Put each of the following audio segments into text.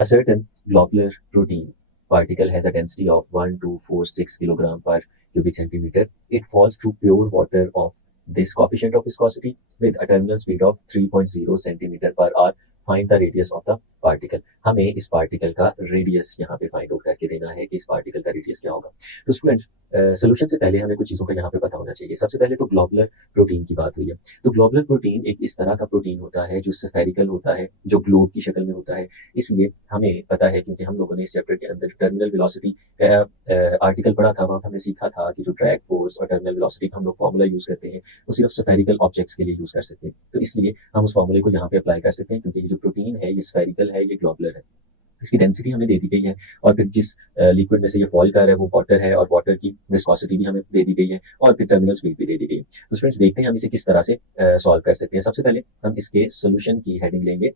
A certain globular protein particle has a density of 1246 kilogram per cubic centimeter. It falls through pure water of this coefficient of viscosity with a terminal speed of 3.0 centimeter per hour. Find the radius of the particle. हमें इस particle का radius यहाँ पे find out करके देना है कि इस पार्टिकल का रेडियस क्या होगा। तो स्टूडेंट्स, सोल्यूशन से पहले हमें कुछ चीजों का यहाँ पे पता होना चाहिए। सबसे पहले तो ग्लोबुलर प्रोटीन की बात हुई है। तो ग्लोबुलर प्रोटीन एक इस तरह का प्रोटीन होता है जो स्फेरिकल होता है, जो ग्लोब की शक्ल में होता है। इसलिए हमें पता है, क्योंकि हम लोगों ने इस चैप्टर के अंदर टर्मिनल वेलोसिटी आर्टिकल पढ़ा था, वहां हमने सीखा था कि जो ड्रैग फोर्स और टर्मिनल वेलोसिटी का हम लोग फॉर्मूला यूज करते हैं वो सिर्फ स्फेरिकल ऑब्जेक्ट्स के लिए यूज कर सकते हैं। तो इसलिए हम उस फॉर्मूले को यहाँ पे अप्लाई कर सकते हैं, क्योंकि ये जो प्रोटीन है ये स्फेरिकल है, ये ग्लोबुलर है। इसकी डेंसिटी हमें दे दी गई है, और फिर जिस लिक्विड में से ये फॉल कर रहा है वो वाटर है, और वाटर की विस्कोसिटी भी हमें दे दी गई है, और फिर टर्मिनल स्पीड भी दे दी गई है। तो स्टूडेंट्स, देखते हैं हम इसे किस तरह से सॉल्व कर सकते हैं। सबसे पहले हम इसके सोल्यूशन की हेडिंग लेंगे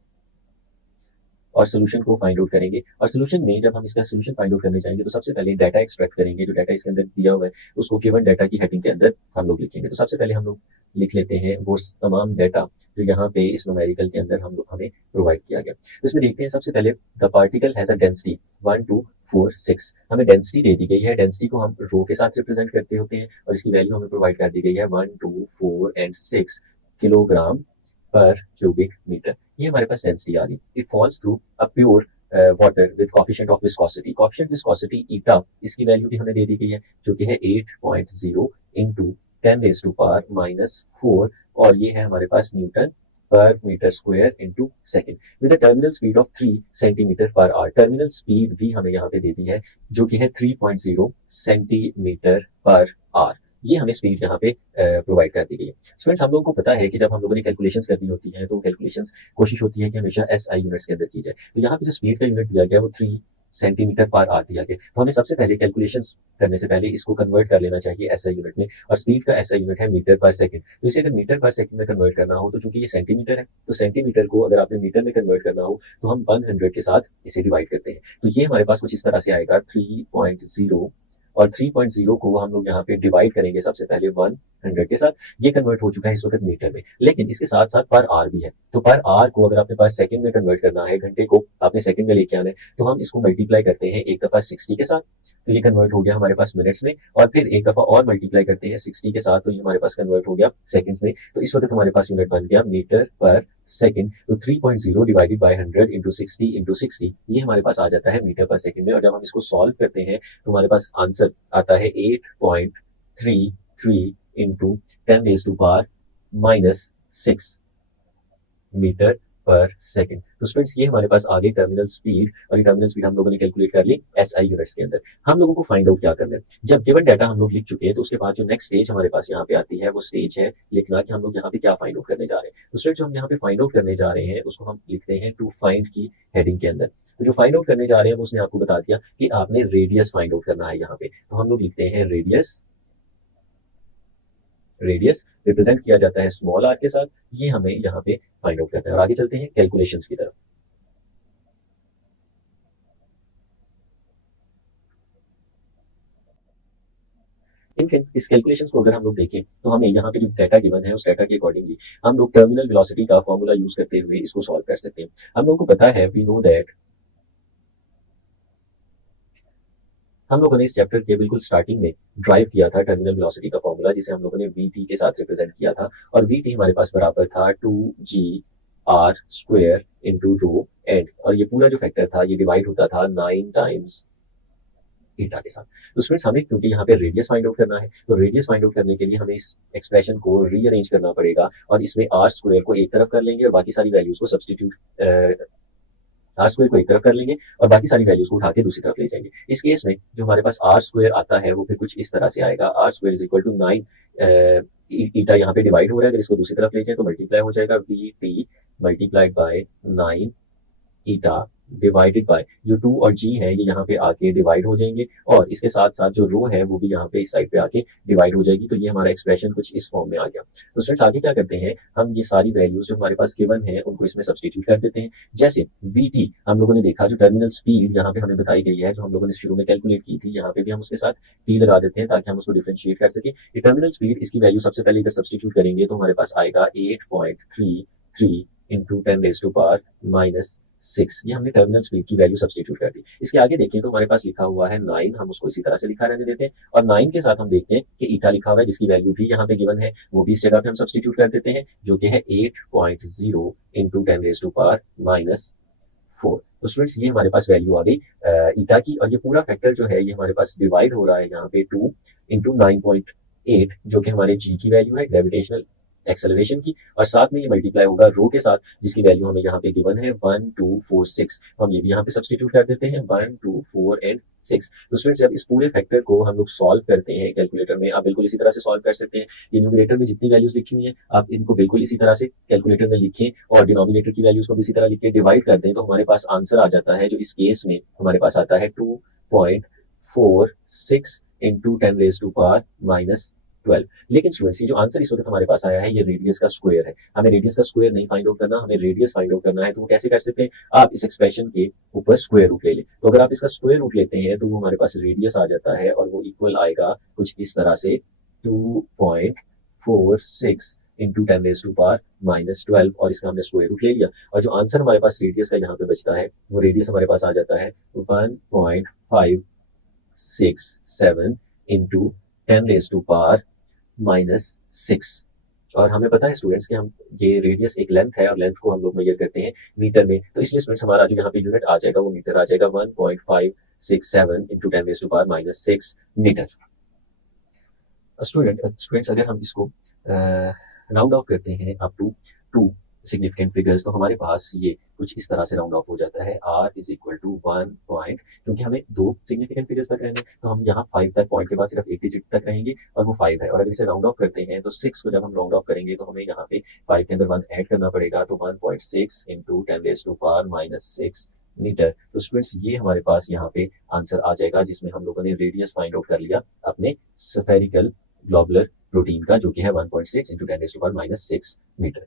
और सोल्यूशन को फाइंड आउट करेंगे। और सोल्यूशन में जब हम इसका सोल्यूशन फाइंड आउट करने जाएंगे तो सबसे पहले डाटा एक्सट्रैक्ट करेंगे। जो डाटा इसके अंदर दिया हुआ है उसको केवल डाटा की हेडिंग के अंदर हम लोग लिखेंगे। तो सबसे पहले हम लोग लिख लेते हैं वो तमाम डाटा जो यहाँ पे इस न्यूमेरिकल के अंदर हम लोग हमें प्रोवाइड किया गया। तो इसमें देखते हैं सबसे पहले the particle has a density 1246। हमें डेंसिटी दे दी गई है। डेंसिटी को हम रो के साथ रिप्रेजेंट करते होते हैं, और इसकी वैल्यू हमें प्रोवाइड कर दी गई है 1, 2, 4 and 6 kilogram per cubic metre. ये हमारे पास डेंसिटी आ गई। It falls through a pure water with coefficient of viscosity. Coefficient viscosity ईटा, इसकी वैल्यू भी हमें दे दी गई है, जो कि है 8.0 इंटू 10⁻⁻⁴, और ये है हमारे पास newton per metre square into second, with a terminal speed of 3 centimetre per hour. Terminal speed भी हमें यहाँ पे दे दी है, जो कि है 3.0 सेंटीमीटर पर आवर। ये हमें स्पीड यहाँ पे प्रोवाइड कर दी गई है। स्टूडेंट्स, हम लोगों को पता है कि जब हम लोगों ने कैलकुलेशंस करनी होती है तो कैलकुलेशंस कोशिश होती है कि हमेशा एसआई यूनिट्स के अंदर की जाए। तो यहाँ पे जो स्पीड का यूनिट दिया गया है वो 3 सेंटीमीटर पर आवर दिया गया। तो हमें सबसे पहले कैलकुलेशंस करने से पहले इसको कन्वर्ट कर लेना चाहिए एसआई यूनिट में, और स्पीड का एसआई यूनिट है मीटर पर सेकंड। तो इसे अगर मीटर पर सेकंड में कन्वर्ट करना हो, तो चूंकि ये सेंटीमीटर है तो सेंटीमीटर को अगर आपने मीटर में कन्वर्ट करना हो तो हम 100 के साथ इसे डिवाइड करते हैं। तो ये हमारे पास कुछ इस तरह से आएगा 3.0, और 3.0 को हम लोग यहाँ पे डिवाइड करेंगे सबसे पहले 100 के साथ। ये कन्वर्ट हो चुका है इस वक्त मीटर में, लेकिन इसके साथ साथ पर आर भी है। तो पर आर को अगर आपके पास सेकंड में कन्वर्ट करना है, घंटे को आपने सेकंड में लेके आना है, तो हम इसको मल्टीप्लाई करते हैं एक दफा 60 के साथ, तो ये कन्वर्ट हो गया हमारे पास मिनट्स में, और फिर एक दफा और मल्टीप्लाई करते हैं 60 के साथ, तो ये हमारे पास कन्वर्ट हो गया सेकंड्स में। तो इस वक्त हमारे पास यूनिट बन गया मीटर पर सेकंड। तो 3.0 डिवाइडेड बाय 100 इंटू 60 इंटू 60, ये हमारे पास आ जाता है मीटर पर सेकंड में। और जब हम इसको सॉल्व करते हैं तो हमारे पास आंसर आता है 8.33 इंटू 10⁻⁻6 मीटर पर सेकंड। तो स्टूडेंट्स, ये हमारे पास आगे टर्मिनल स्पीड, और ये टर्मिनल स्पीड हम लोगों ने कैलकुलेट कर ली एसआई यूनिट्स के अंदर। हम लोगों को फाइंड आउट क्या करना है, जब गिवन डाटा हम लोग लिख चुके हैं तो उसके बाद जो नेक्स्ट स्टेज हमारे पास यहाँ पे आती है वो स्टेज है लिखना कि हम लोग यहाँ पे क्या फाइंड आउट करने जा रहे हैं। तो स्टूडेंट्स, जो हम यहाँ पे फाइंड आउट करने जा रहे हैं उसको हम लिखते हैं टू फाइंड की हेडिंग के अंदर। तो जो फाइंड आउट करने जा रहे हैं उसने आपको बता दिया कि आपने रेडियस फाइंड आउट करना है यहाँ पे। तो हम लोग लिखते हैं रेडियस। रेडियस रिप्रेजेंट किया जाता है स्मॉल आर के साथ। ये हमें यहाँ पे फाइंड आउट करना है, और आगे चलते हैं कैलकुलेशंस की तरफ। इस कैलकुलेशंस को अगर हम लोग देखें तो हमें यहाँ पे जो डाटा गिवन है उस डाटा के अकॉर्डिंगली हम लोग टर्मिनल वेलोसिटी का फॉर्मूला यूज करते हुए इसको सॉल्व कर सकते हैं। हम लोगों को पता है, वी नो दैट, हम लोगों ने इस चैप्टर के बिल्कुल स्टार्टिंग में ड्राइव किया था टर्मिनल वेलोसिटी का फॉर्मूला, जिसे हम लोगों ने वी के साथ रिप्रेजेंट किया था, और वी हमारे पास बराबर था 2g r² into row and, और ये पूरा जो फैक्टर था ये डिवाइड होता था 9 टाइम्स ईटा के साथ। तो स्टूडेंट्स, हमें क्योंकि यहाँ पे रेडियस फाइंड आउट करना है तो रेडियस फाइंड आउट करने के लिए हमें इस एक्सप्रेशन को रीअरेंज करना पड़ेगा, और इसमें r² को एक तरफ कर लेंगे और बाकी सारी वैल्यूज को सब्सटीट्यूट r² को एक तरफ कर लेंगे और बाकी सारी वैल्यूज को उठा के दूसरी तरफ ले जाएंगे। इस केस में जो हमारे पास r² आता है वो फिर कुछ इस तरह से आएगा, r² इज इक्वल टू 9 ईटा यहाँ पे डिवाइड हो रहा है, अगर इसको दूसरी तरफ ले जाए तो मल्टीप्लाई हो जाएगा V multiplied by 9 eta divided by जो 2 और g है ये यहाँ पे आके डिवाइड हो जाएंगे, और इसके साथ साथ जो रो है वो भी यहाँ पे इस साइड पे आके डिवाइड हो जाएगी। तो ये हमारा एक्सप्रेशन कुछ इस फॉर्म में आ गया। तो स्टूडेंट्स, आगे क्या करते हैं, हम ये सारी वैल्यूज जो हमारे पास गिवन है उनको इसमें सब्सटीट्यूट कर देते हैं। जैसे वी हम लोगों ने देखा, जो टर्मिनल स्पीड यहाँ पे हमें बताई गई है जो हम लोगों ने शुरू में कैलकुलेट की थी, यहाँ पे भी हम उसके साथ टी लगा देते हैं ताकि हम उसको डिफ्रेंशिएट कर सके। ये टर्मिनल स्पीड, इसकी वैल्यू सबसे पहले अगर सब्सटीट्यूट करेंगे तो हमारे पास आएगा 8.33 इंटू 10⁻⁻6 6, ये हमने टर्मिनल स्पीड की वैल्यू सब्स्टिट्यूट कर दी। इसके आगे देखें तो हमारे पास लिखा हुआ है 9, हम उसको इसी तरह से लिखा रहने देते हैं और 9 के साथ हम देखते हैं कि ईटा लिखा हुआ है जिसकी वैल्यू भी यहाँ पे गिवन है, वो भी इस जगह पे हम सब्स्टिट्यूट कर देते हैं, जो कि है 8.0 इंटू 10⁻⁴। तो स्टूडेंट्स ये हमारे पास वैल्यू आ गई ईटा की, और ये पूरा फैक्टर जो है ये हमारे पास डिवाइड हो रहा है यहाँ पे 2 इंटू 9.8, जो कि हमारे जी की वैल्यू है ग्रेविटेशनल एक्सेलरेशन की, और साथ में ये मल्टीप्लाई होगा रो के साथ जिसकी वैल्यू हमें यहाँ पे गिवन है 1 2 4 6। हम ये भी यहाँ पे सब्स्टिट्यूट कर देते हैं 1 2 4 एंड 6। तो स्टूडेंट्स जब इस पूरे फैक्टर को हम लोग सॉल्व करते हैं कैलकुलेटर में, आप बिल्कुल इसी तरह से सॉल्व कर सकते हैं। ये न्यूमरेटर में जितनी वैल्यूज लिखी हुई है आप इनको बिल्कुल इसी तरह से कैलकुलेटर में लिखें और डिनोमिनेटर की वैल्यूज को भी इसी तरह लिख के डिवाइड कर दें, तो हमारे पास आंसर आ जाता है, जो इस केस में हमारे पास आता है 2.46 इंटू 10⁻⁻12। लेकिन स्टूडेंट्स ये जो आंसर इस वक्त हमारे पास आया है ये रेडियस का स्क्वायर है, हमें रेडियस का स्क्वायर नहीं फाइंड आउट करना, हमें रेडियस फाइंड आउट करना है। तो वो कैसे कर सकते हैं, आप इस एक्सप्रेशन के ऊपर स्क्वायर रूट ले लें। तो अगर आप इसका स्क्वायर रूट लेते हैं तो वो हमारे पास रेडियस आ जाता है और वो इक्वल आएगा कुछ इस तरह से 2.46 इंटू 10⁻⁻12, और इसका हमने स्क्वायर रूट ले लिया, और जो आंसर हमारे पास रेडियस का यहाँ पे बचता है वो रेडियस हमारे पास आ जाता है 1.567 इंटू 10⁻⁻6। और हमें पता है स्टूडेंट्स कि हम ये रेडियस एक लेंथ है और लेंथ को हम लोग मेजर करते हैं मीटर में, तो इसलिए स्टूडेंट्स हमारा जो यहाँ पे यूनिट आ जाएगा वो मीटर आ जाएगा 1.567 इंटू 10⁻⁻6 मीटर। स्टूडेंट्स अगर हम इसको राउंड ऑफ करते हैं अप टू 2 सिग्निफिकेंट फिगर्स, तो हमारे पास ये कुछ इस तरह से राउंड ऑफ हो जाता है r is equal to 1 point, क्योंकि हमें 2 सिग्निफिकेंट फिगर्स तक रहने, तो हम यहाँ 5 तक पॉइंट के बाद सिर्फ एक डिजिट तक रहेंगे और वो 5 है। और अगर इसे राउंड ऑफ करते हैं तो 6 को जब हम राउंड ऑफ करेंगे तो हमें यहाँ पे 5 के अंदर 1 ऐड करना पड़ेगा, तो 1.6 इंटू 10⁻⁻6 मीटर। तो स्टूडेंट्स ये हमारे पास यहाँ पे आंसर आ जाएगा, जिसमें हम लोगों ने रेडियस फाइंड आउट कर लिया अपने स्फेरिकल ग्लोबुलर प्रोटीन का, जो कि है 1.6 इंटू 10⁻⁻6 मीटर।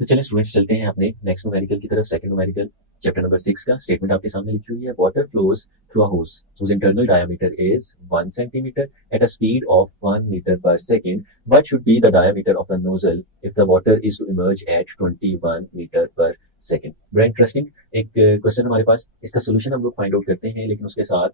तो चलिए स्टूडेंट्स चलते हैं अपने नेक्स्ट न्यूमेरिकल की तरफ। सेकंड न्यूमेरिकल चैप्टर नंबर 6 का स्टेटमेंट आपके सामने लिखी हुई है। वाटर फ्लोज थ्रू अ होस whose internal diameter is 1 centimeter at a speed of 1 meter per second. What should be the diameter of the nozzle if the water is to emerge at 21 meter per second? बड़ा interesting एक question हमारे पास, इसका solution हम लोग find out करते हैं, लेकिन उसके साथ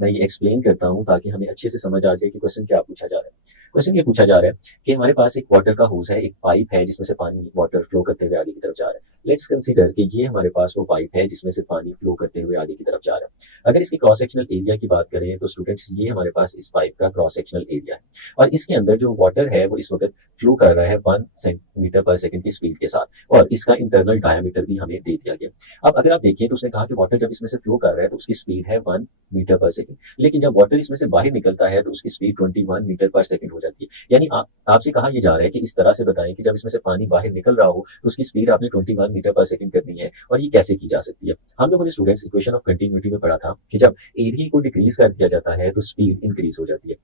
मैं ये एक्सप्लेन करता हूँ ताकि हमें अच्छे से समझ आ जाए कि क्वेश्चन क्या पूछा जा रहा है। क्वेश्चन ये पूछा जा रहा है कि हमारे पास एक वाटर का होस है, एक पाइप है जिसमें से पानी वाटर फ्लो करते हुए आगे की तरफ जा रहा है। लेट्स कंसीडर कि ये हमारे पास वो पाइप है जिसमें से पानी फ्लो करते हुए आगे की तरफ जा रहा है। अगर इसकी क्रॉस सेक्शनल एरिया की बात करें तो स्टूडेंट्स ये हमारे पास इस पाइप का क्रॉस सेक्शनल एरिया है, और इसके अंदर जो वाटर है वो इस वक्त फ्लो कर रहा है 1 सेंटीमीटर पर सेकंड की स्पीड के साथ, और इसका इंटरनल डायमीटर भी हमें दे दिया गया। अब अगर आप देखिए तो उसने कहा कि वाटर जब इसमें से फ्लो कर रहा है तो उसकी स्पीड है 1 मीटर पर सेकंड, लेकिन जब वाटर इसमें से बाहर निकलता है तो उसकी स्पीड 21 मीटर पर सेकंड हो जाती है। यानी आपसे कहा यह जा रहा है कि इस तरह से बताएं कि जब इसमें से पानी बाहर निकल रहा हो तो उसकी स्पीड आपने 21 मीटर पर सेकंड करनी है, और ये कैसे की जा सकती है। हम लोगों ने स्टूडेंट्स इक्वेशन ऑफ कंटिन्यूटी में पढ़ा था कि जब एरिया को डिक्रीज कर दिया जाता है तो स्पीड इंक्रीज हो जाती है।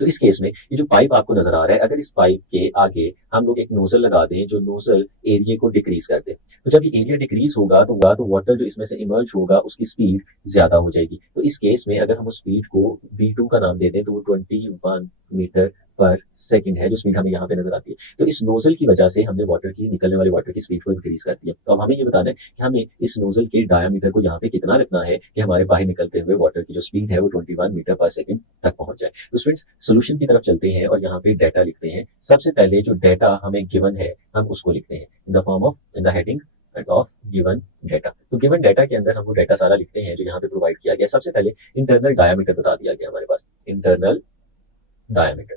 तो इस केस में ये जो पाइप आपको नजर आ रहा है, अगर इस पाइप के आगे हम लोग एक नोजल लगा दें जो नोजल एरिया को डिक्रीज कर दे, तो जब ये एरिया डिक्रीज होगा तो वाटर जो इसमें से इमर्ज होगा उसकी स्पीड ज्यादा हो जाएगी। तो इस केस में अगर हम उस स्पीड को v2 का नाम दे दें तो वो 21 मीटर पर सेकंड है, जो स्पीड हमें यहाँ पे नजर आती है। तो इस नोजल की वजह से हमने वाटर की निकलने वाले वाटर की स्पीड को इंक्रीज कर दिया। तो अब हमें ये बताना है कि हमें इस नोजल के डायमीटर को यहाँ पे कितना रखना है कि हमारे बाहर निकलते हुए वाटर की जो स्पीड है वो 21 मीटर पर सेकंड तक पहुंच जाए। तो स्टूडेंट्स सोल्यूशन की तरफ चलते हैं और यहाँ पे डाटा लिखते हैं। सबसे पहले जो डाटा हमें गिवन है हम उसको लिखते हैं in the form of in the heading of given data. तो गिवन डाटा के अंदर हम वो डाटा सारा लिखते हैं जो यहाँ पे प्रोवाइड किया गया। सबसे पहले इंटरनल डायमीटर बता दिया गया हमारे पास, इंटरनल डायमीटर।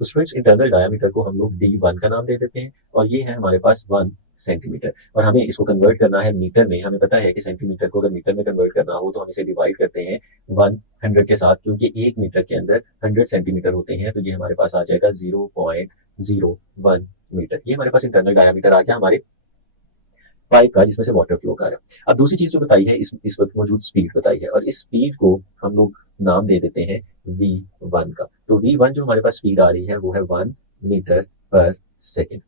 तो स्टूडेंट्स इंटरनल डायमीटर को हम लोग D1 का नाम दे देते हैं, और ये है हमारे पास 1 सेंटीमीटर, और हमें इसको कन्वर्ट करना है मीटर में। हमें पता है कि सेंटीमीटर को अगर मीटर में कन्वर्ट करना हो तो हम इसे डिवाइड करते हैं 100 के साथ, क्योंकि 1 मीटर के अंदर 100 सेंटीमीटर होते हैं। तो ये हमारे पास आ जाएगा 0.01 मीटर। ये हमारे पास इंटरनल डायमीटर आ गया हमारे पाइप का जिसमें से वाटर फ्लो कर रहा है। अब दूसरी चीज जो बताई है इस वक्त मौजूद स्पीड बताई है, और इस स्पीड को हम लोग नाम दे देते हैं v1 का। तो v1 जो हमारे पास स्पीड आ रही है वो है 1 मीटर पर सेकंड।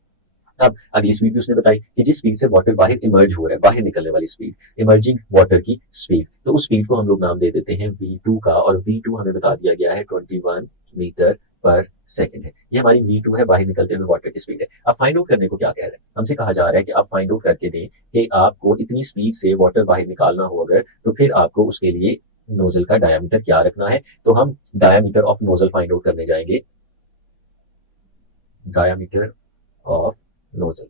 अब अगली स्पीड भी उसने बताई कि जिस स्पीड से वाटर बाहर इमर्ज हो रहा है, बाहर निकलने वाली स्पीड, इमर्जिंग वाटर की स्पीड, तो उस स्पीड को हम लोग नाम दे देते हैं v2 का, और v2 हमें बता दिया गया है 21 मीटर पर सेकंड है। ये हमारी v2 है, बाहर निकलते हुए वाटर की स्पीड है। अब फाइंड आउट करने को क्या कह रहे हैं, हमसे कहा जा रहा है कि आप फाइंड आउट करके दें कि आपको इतनी स्पीड से वाटर बाहर निकालना हो अगर, तो फिर आपको उसके लिए नोजल का डायामीटर क्या रखना है। तो हम diameter of nozzle find out करने जाएंगे, डायामीटर ऑफ नोजल,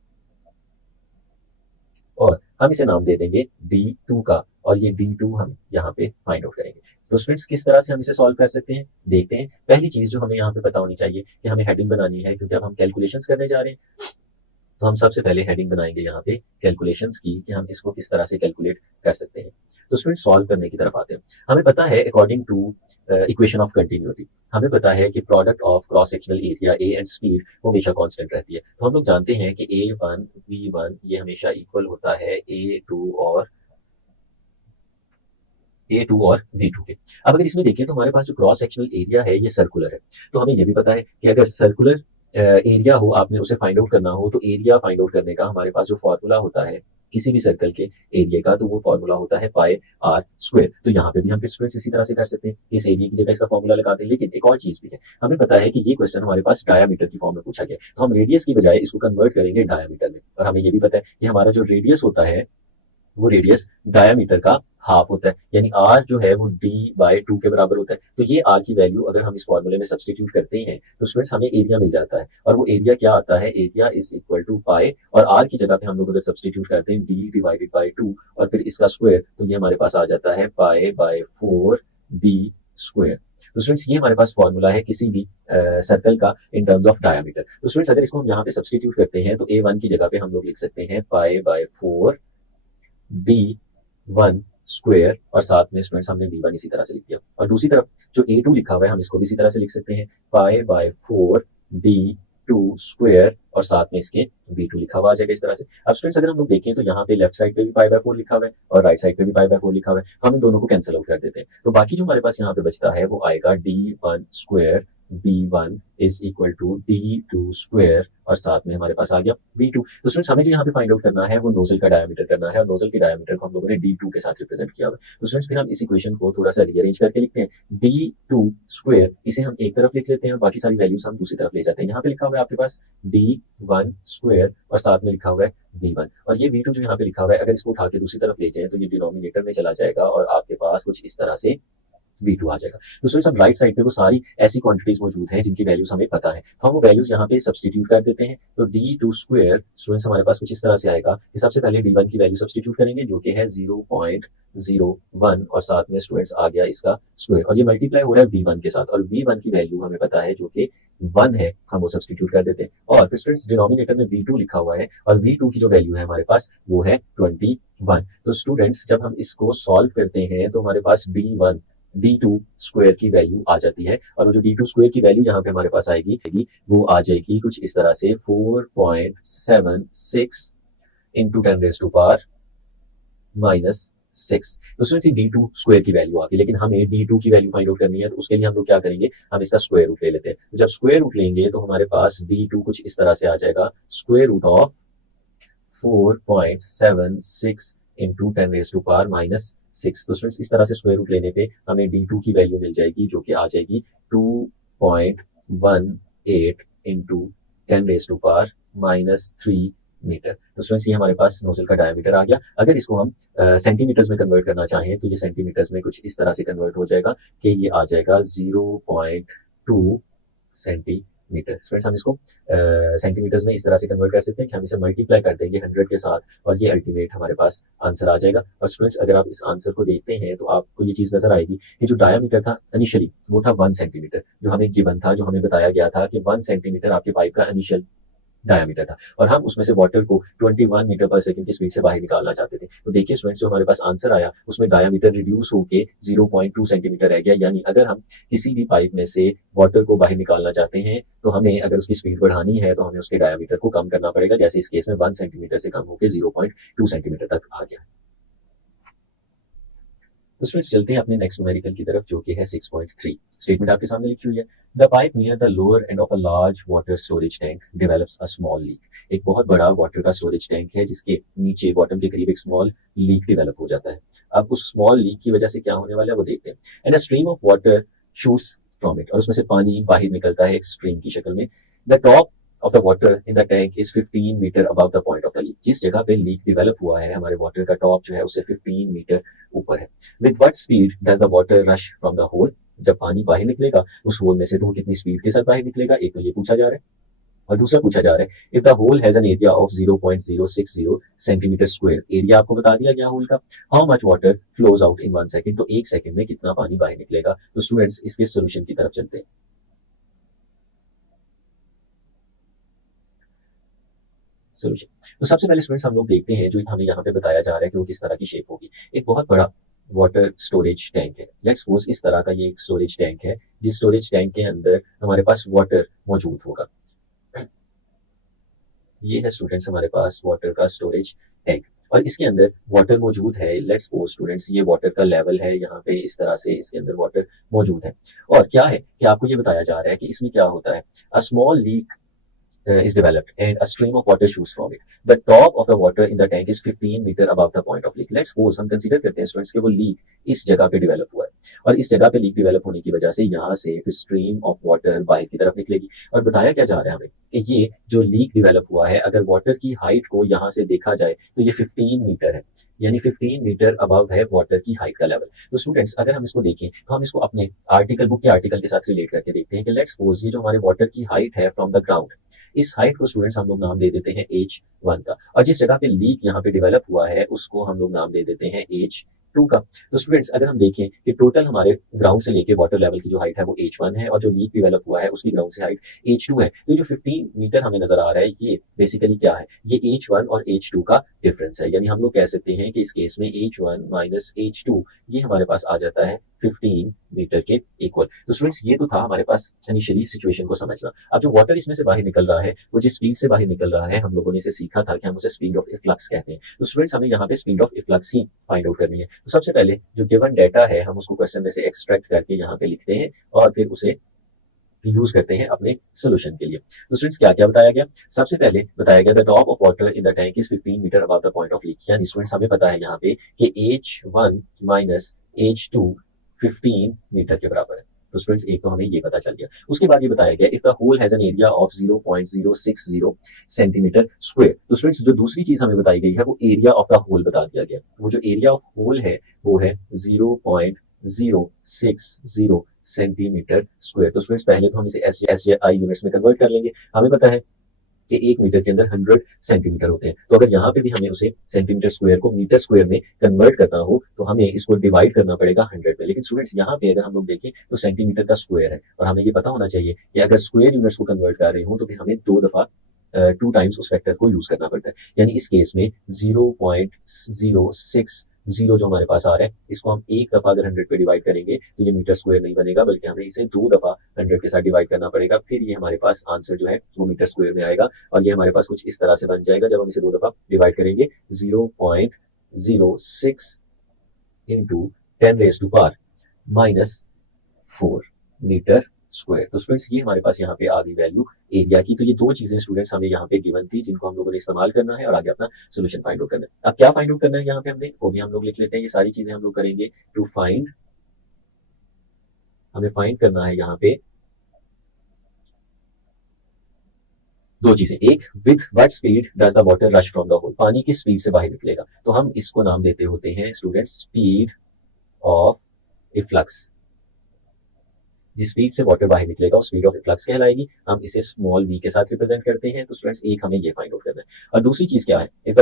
और हम इसे नाम दे देंगे D2 का, और ये D2 हम यहाँ पे फाइंड आउट करेंगे। तो स्टूडेंट्स किस तरह से हम इसे सॉल्व कर सकते हैं देखते हैं। पहली चीज जो हमें यहाँ पे पता होनी चाहिए कि हमें हेडिंग बनानी है, क्योंकि अब हम कैलकुलेशंस करने जा रहे हैं। तो हम सबसे पहले हेडिंग बनाएंगे यहाँ पे कैलकुलेशंस की, कि हम इसको किस तरह से कैलकुलेट कर सकते हैं। तो स्टूडेंट सॉल्व करने की तरफ आते हैं। हमें पता है according to equation of continuity, हमें पता है कि product of cross sectional area A and speed वो हमेशा कांस्टेंट रहती है। तो हम लोग जानते हैं कि A1 V1 ये हमेशा इक्वल होता है A2 और V2 के। अब अगर इसमें देखिए तो हमारे पास जो क्रॉस सेक्शनल एरिया है ये सर्कुलर है। तो हमें ये भी पता है कि अगर सर्कुलर एरिया हो, आपने उसे फाइंड आउट करना हो, तो एरिया फाइंड आउट करने का हमारे पास जो फॉर्मूला होता है किसी भी सर्कल के एरिया का, तो वो फॉर्मूला होता है पाई आर स्क्वायर। तो यहाँ पे भी हम स्क्वायर इसी तरह से कर सकते हैं, इस एरिया की जगह इसका फॉर्मूला लगाते हैं। लेकिन एक और चीज भी है, हमें पता है कि ये क्वेश्चन हमारे पास डायामीटर की फॉर्म में पूछा गया, तो हम रेडियस की बजाय इसको कन्वर्ट करेंगे डायामीटर में। और हमें ये भी पता है कि हमारा जो रेडियस होता है वो रेडियस डायामीटर का हाफ होता है, यानी आर जो है वो D/2 के बराबर होता है। तो ये आर की वैल्यू अगर हम इस फॉर्मूले में सब्सटीट्यूट करते हैं तो स्टूडेंट्स हमें एरिया मिल जाता है, और वो एरिया क्या आता है, एरिया इज इक्वल टू पाई, और आर की जगह पे हम लोग अगर सब्सटीट्यूट करते हैं D/2 और फिर इसका स्क्वायर, तो ये हमारे पास आ जाता है पाई/4 B स्क्वायर। तो स्टूडेंट्स ये हमारे पास फॉर्मूला है किसी भी सर्कल का इन टर्म्स ऑफ डायामीटर। तो स्टूडेंट्स अगर इसको हम यहाँ पे सब्सटीट्यूट करते हैं तो A1 की जगह पे हम लोग लिख सकते हैं पाई/4 B1 स्क्वायर, और साथ में स्टूडेंट्स हमने B1 इसी तरह से लिख दिया। और दूसरी तरफ जो A2 लिखा हुआ है हम इसको भी इसी तरह से लिख सकते हैं पाई/4 B2 स्क्वायर, और साथ में इसके B2 लिखा हुआ आ जाएगा इस तरह से। अब स्टूडेंट्स अगर हम लोग देखें तो यहाँ पे लेफ्ट साइड पे भी पाई/4 लिखा हुआ है और राइट साइड पे भी पाई/4 लिखा हुआ है, हम इन दोनों को कैंसिल आउट कर देते हैं। तो बाकी जो हमारे पास यहाँ पे बचता है वो आएगा D1 square B1 is equal to D2 square, और साथ में हमारे पास आ गया B2। तो स्टूडेंट्स हमें जो यहाँ पे फाइंड आउट करना है वो नोजल का डायमीटर करना है, और नोजल के डायमीटर को हम लोगों ने D2 के साथ रिप्रेजेंट किया हुआ है। तो स्टूडेंट्स फिर हम इस इक्वेशन को थोड़ा सा रीअरेंज करके लिखते हैं। D2 स्क्वायर इसे हम एक तरफ लिख लेते हैं और बाकी सारी वैल्यूज हम दूसरी तरफ ले जाते हैं। यहाँ पे लिखा हुआ है आपके पास D1 स्क्वायर और साथ में लिखा हुआ है V1, और ये V2 जो यहाँ पे लिखा हुआ है अगर इसको उठा के दूसरी तरफ ले जाए तो ये डिनोमिनेटर में चला जाएगा और आपके पास कुछ इस तरह से V2 आ जाएगा। तो स्टूडेंट्स अब राइट साइड पे वो सारी ऐसी क्वांटिटीज मौजूद हैं जिनकी वैल्यूज हमें पता है, तो हम वो वैल्यूज यहाँ पे सब्सटीट्यूट कर देते हैं। तो D2 स्क्वायर स्टूडेंट्स हमारे पास कुछ इस तरह से आएगा कि सबसे पहले D1 की वैल्यू सब्सटीट्यूट करेंगे जो कि है 0.01, और साथ में स्टूडेंट्स आ गया इसका स्क्वायर, और ये मल्टीप्लाई हो रहा है V1 के साथ, और V1 की वैल्यू हमें पता है जो कि 1 है, हम वो सब्सटीट्यूट कर देते हैं। और फिर स्टूडेंट्स डिनोमिनेटर में V2 लिखा हुआ है और V2 की जो वैल्यू है हमारे पास वो है 21। तो स्टूडेंट्स जब हम इसको सॉल्व करते हैं तो हमारे पास D2 स्क्वायर की वैल्यू आ जाती है, और वो जो D2 स्क्वायर की वैल्यू यहाँ पे हमारे पास आएगी वो आ जाएगी कुछ इस तरह से 4.76 इंटू 10⁻⁻⁶। तो स्टूडेंट्स D2 स्क्वायर की वैल्यू आ गई, लेकिन हमें D2 की वैल्यू फाइंड आउट करनी है, तो उसके लिए हम लोग क्या करेंगे, हम इसका स्क्वायर रूट ले लेते हैं। तो जब स्क्वायर रूट लेंगे तो हमारे पास D2 कुछ इस तरह से आ जाएगा स्क्वायर रूट ऑफ 4.76 इंटू 10⁻⁻⁶। तो स्टूडेंट्स इस तरह से स्क्वायर रूट लेने पे हमें D2 की वैल्यू मिल जाएगी जो कि आ जाएगी 2.18 इंटू 10⁻⁻³ मीटर। तो स्टूडेंट्स ये हमारे पास नोजल का डायमीटर आ गया। अगर इसको हम सेंटीमीटर्स में कन्वर्ट करना चाहें तो ये सेंटीमीटर्स में कुछ इस तरह से कन्वर्ट हो जाएगा कि ये आ जाएगा 0.2 सेंटीमीटर। स्टूडेंट्स हम इसको सेंटीमीटर्स में इस तरह से कन्वर्ट कर सकते हैं कि हम इसे मल्टीप्लाई कर देंगे 100 के साथ और ये अल्टीमेट हमारे पास आंसर आ जाएगा। और स्टूडेंट्स अगर आप इस आंसर को देखते हैं तो आपको ये चीज नजर आएगी कि जो डायमीटर था इनिशियली वो था 1 सेंटीमीटर, जो हमें गिवन था, जो हमें बताया गया था कि 1 सेंटीमीटर आपके पाइप का इनिशियल डायमीटर था, और हम उसमें से वाटर को 21 मीटर पर सेकंड की स्पीड से बाहर निकालना चाहते थे। तो देखिए स्टूडेंट्स जो हमारे पास आंसर आया उसमें डायमीटर रिड्यूस होके 0.2 सेंटीमीटर रह गया, यानी अगर हम किसी भी पाइप में से वाटर को बाहर निकालना चाहते हैं तो हमें अगर उसकी स्पीड बढ़ानी है तो हमें उसके डायमीटर को कम करना पड़ेगा, जैसे इस केस में 1 सेंटीमीटर से कम होकर 0.2 सेंटीमीटर तक आ गया। तो स्टूडेंट्स चलते हैं अपने नेक्स्ट न्यूमेरिकल की तरफ जो कि है 6.3। स्टेटमेंट आपके सामने लिखी हुई है, the pipe near the lower end of a large water storage tank develops a small leak. एक बहुत बड़ा वाटर का स्टोरेज टैंक है जिसके नीचे बॉटम के करीब एक स्मॉल लीक डेवलप हो जाता है। अब उस स्मॉल लीक की वजह से क्या होने वाला है वो देखते हैं। And a stream of water shoots from it, और उसमें से पानी बाहर निकलता है एक स्ट्रीम की शक्ल में। The top of the water in the tank is 15 metre above the point of the leak. जिस जगह पे लीक डेवलप हुआ है हमारे वाटर का टॉप जो है उससे 15 मीटर ऊपर है। With what speed does the water rush from the hole. जब पानी बाहर निकलेगा उस होल में से तो कितनी स्पीड के साथ बाहर निकलेगा, एक तो ये पूछा जा रहा है। और दूसरा पूछा जा रहा है if the hole has an area of 0.060 centimetre square, area आपको बता दिया गया होल का, how much water flows out in 1 second, तो 1 सेकंड में कितना पानी बाहर निकलेगा। तो स्टूडेंट्स इसके सोल्यूशन की तरफ चलते हैं। सोल्यूशन, तो सबसे पहले स्टूडेंट्स हम लोग देखते हैं जो हमें यहाँ पे बताया जा रहा है कि वो किस तरह की शेप होगी। एक बहुत बड़ा वाटर स्टोरेज टैंक है। लेट्स सपोज इस तरह का ये एक स्टोरेज टैंक है, जिस स्टोरेज टैंक के अंदर हमारे पास वाटर मौजूद होगा। ये है स्टूडेंट्स हमारे पास वाटर का स्टोरेज टैंक, और इसके अंदर वाटर मौजूद है। लेट्स सपोज स्टूडेंट्स ये वाटर का लेवल है, यहाँ पे इस तरह से इसके अंदर वाटर मौजूद है। और क्या है कि आपको ये बताया जा रहा है कि इसमें क्या होता है, a small leak is developed and a stream of water shoots from it. The top of the water in the tank is 15 meter above the point of leak. Let's suppose हम कंसीडर करते हैं students के वो leak इस जगह पे develop हुआ है, और इस जगह पे लीक डेवलप होने की वजह से यहाँ से फिर स्ट्रीम ऑफ वाटर बाहर की तरफ निकलेगी। और बताया क्या जा रहा है हमें कि ये जो लीक डेवलप हुआ है, अगर वाटर की हाइट को यहाँ से देखा जाए तो ये 15 मीटर है, यानी 15 मीटर अबव है वाटर की हाइट का लेवल। तो स्टूडेंट्स अगर हम इसको देखें तो हम इसको अपने आर्टिकल बुक के आर्टिकल के साथ रिलेट करके देखते हैं कि लेट्स सपोज ये जो हमारे वाटर की हाइट है फ्रॉम द ग्राउंड, इस हाइट को स्टूडेंट्स हम लोग नाम दे देते हैं H1 का, और जिस जगह पे लीक यहाँ पे डेवलप हुआ है उसको हम लोग नाम दे देते हैं H2 का। तो स्टूडेंट्स अगर हम देखें कि टोटल हमारे ग्राउंड से लेके वाटर लेवल की जो हाइट है वो H1 है, और जो लीक डेवलप हुआ है उसकी ग्राउंड से हाइट H2 है। तो जो 15 मीटर हमें नजर आ रहा है ये बेसिकली क्या है, ये H1 और H2 का डिफरेंस है। यानी हम लोग कह सकते हैं कि इस केस में H1 माइनस H2 ये हमारे पास आ जाता है 15 मीटर के इक्वल। तो स्टूडेंट्स ये तो था हमारे पास इनिशियली सिचुएशन को समझना। अब जो वाटर इसमें से बाहर निकल रहा है वो जिस स्पीड से बाहर निकल रहा है हम लोगों ने इसे सीखा था कि हम उसे स्पीड ऑफ इफ्लक्स कहते हैं। तो स्टूडेंट्स हमें यहाँ पे speed of efflux he find out करनी है। तो सबसे पहले जो गिवन डाटा है हम उसको क्वेश्चन में से एक्सट्रैक्ट करके यहाँ पे लिखते हैं और फिर उसे यूज करते हैं अपने सोल्यूशन के लिए। तो स्टूडेंट्स क्या क्या बताया गया, सबसे पहले बताया गया the top of water in the tank is 15 metre above the point of leak. यानी स्टूडेंट्स हमें पता है यहाँ पे कि H1 माइनस H2 15 मीटर के बराबर है। तो स्टूडेंट्स एक तो हमें ये पता चल गया। उसके बाद ये बताया गया if the hole has an area of 0.060 centimetre square. तो स्टूडेंट्स जो दूसरी चीज हमें बताई गई है वो एरिया ऑफ द होल बता दिया गया। वो जो एरिया ऑफ होल है वो है 0.060 सेंटीमीटर स्क्वायर। तो स्टूडेंट्स पहले तो हम इसे एस या आई यूनिट्स में कन्वर्ट कर लेंगे। हमें पता है कि 1 मीटर के अंदर 100 सेंटीमीटर होते हैं, तो अगर यहाँ पे भी हमें उसे सेंटीमीटर स्क्वायर को मीटर स्क्वायर में कन्वर्ट करना हो तो हमें इसको डिवाइड करना पड़ेगा 100 में। लेकिन स्टूडेंट्स यहाँ पे अगर हम लोग देखें तो सेंटीमीटर का स्क्वायर है, और हमें ये पता होना चाहिए कि अगर स्क्वायर यूनिट्स को कन्वर्ट कर रहे हो तो फिर हमें 2 दफा 2 टाइम्स उस फैक्टर को यूज करना पड़ता है। यानी इस केस में 0.060 जो हमारे पास आ रहा है इसको हम एक दफा अगर 100 पे डिवाइड करेंगे तो ये मीटर स्क्वायर नहीं बनेगा, बल्कि हमें इसे 2 दफा 100 के साथ डिवाइड करना पड़ेगा। फिर ये हमारे पास आंसर जो है वो मीटर स्क्वायर में आएगा, और ये हमारे पास कुछ इस तरह से बन जाएगा जब हम इसे 2 दफा डिवाइड करेंगे। 0.06 इंटू 10⁻⁻⁴ मीटर स्क्वायर। तो स्टूडेंट्स ये हमारे पास यहाँ पे आ गई वैल्यू एरिया की। तो ये दो चीजें स्टूडेंट्स हमें यहाँ पे गिवन थी जिनको हम लोगों ने इस्तेमाल करना है और आगे अपना सोल्यूशन फाइंड आउट करना है। अब क्या फाइंड आउट करना है यहाँ पे हमने, वो भी हम लोग लिख लेते हैं। ये सारी चीजें हम लोग करेंगे टू फाइंड, हमें फाइंड करना है यहाँ पे दो चीजें। एक, with what speed does the water rush from the hole, पानी किस स्पीड से बाहर निकलेगा। तो हम इसको नाम देते होते हैं स्टूडेंट्स स्पीड ऑफ इफ्लक्स। जिस स्पीड से वाटर बाहर निकलेगा वो स्पीड ऑफ इफ्लक्स कहलाएगी। हम इसे स्मॉल v के साथ रिप्रेजेंट करते हैं। तो स्टूडेंट्स एक हमें ये फाइंड आउट करना है। और दूसरी चीज क्या है, if the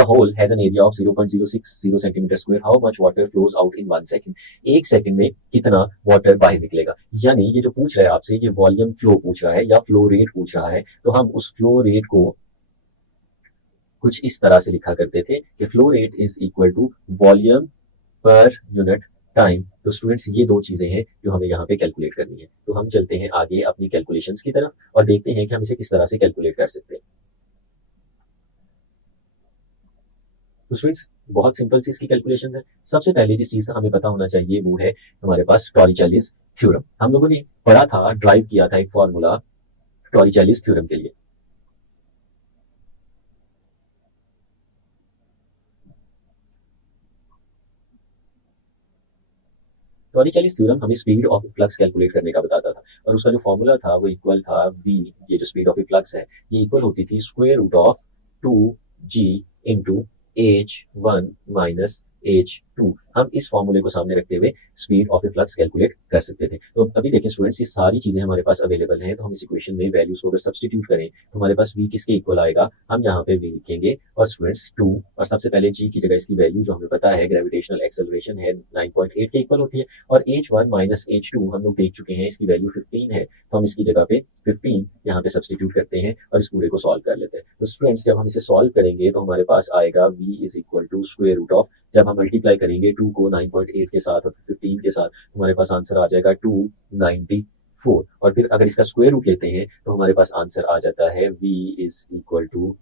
hole has an area of 0.060 centimetre square how much water flows out in 1 second, 1 second में कितना वाटर बाहर निकलेगा। यानी ये जो पूछ रहा है आपसे ये वॉल्यूम फ्लो पूछ रहा है या फ्लो रेट पूछ रहा है। तो हम उस फ्लो रेट को कुछ इस तरह से लिखा करते थे कि flow rate is equal to volume per unit time. तो स्टूडेंट्स ये दो चीजें हैं जो हमें यहाँ पे कैलकुलेट करनी है। तो हम चलते हैं आगे अपनी कैलकुलेशंस की तरफ और देखते हैं कि हम इसे किस तरह से कैलकुलेट कर सकते हैं। तो स्टूडेंट्स बहुत सिंपल सी इसकी कैलकुलेशन है। सबसे पहले जिस चीज का हमें पता होना चाहिए वो है हमारे पास टॉरिचेलिस थ्योरम। हम लोगों ने पढ़ा था, ड्राइव किया था एक फॉर्मूला टॉरिचेलिस थ्योरम के लिए। टॉरिचेलिस थ्योरम हमें स्पीड ऑफ फ्लक्स कैलकुलेट करने का बताता था, और उसका जो फॉर्मूला था वो इक्वल था v, ये जो स्पीड ऑफ फ्लक्स है ये इक्वल होती थी square root of 2g into h1 minus h2। हम इस फॉर्मूले को सामने रखते हुए speed of a flux calculate कर सकते थे। तो अभी देखें स्टूडेंट्स, ये सारी चीजें हमारे पास अवेलेबल हैं, तो हम इस इक्वेशन में वैल्यूज को अगर सब्स्टिट्यूट करें तो हमारे पास v किसके इक्वल आएगा, हम यहाँ पे v लिखेंगे और स्टूडेंट्स 2, और सबसे पहले g की जगह इसकी वैल्यू जो हमें पता है ग्रेविटेशनल एक्सेलरेशन है 9.8 के इक्वल होती है, और h1 माइनस h2 हम लोग देख चुके हैं इसकी वैल्यू 15 है, तो हम इसकी जगह पे 15 यहाँ पे सब्स्टिट्यूट करते हैं और इस पूरे को सॉल्व कर लेते हैं। तो स्टूडेंट्स जब हम इसे सॉल्व करेंगे तो हमारे पास आएगा v is equal to square root of, जब हम मल्टीप्लाई करेंगे 2 को 9.8 के साथ और 15 के साथ, हमारे पास आंसर आ जाएगा 294, और फिर अगर इसका स्क्वायर रूट लेते हैं तो हमारे पास आंसर आ जाता है v is equal to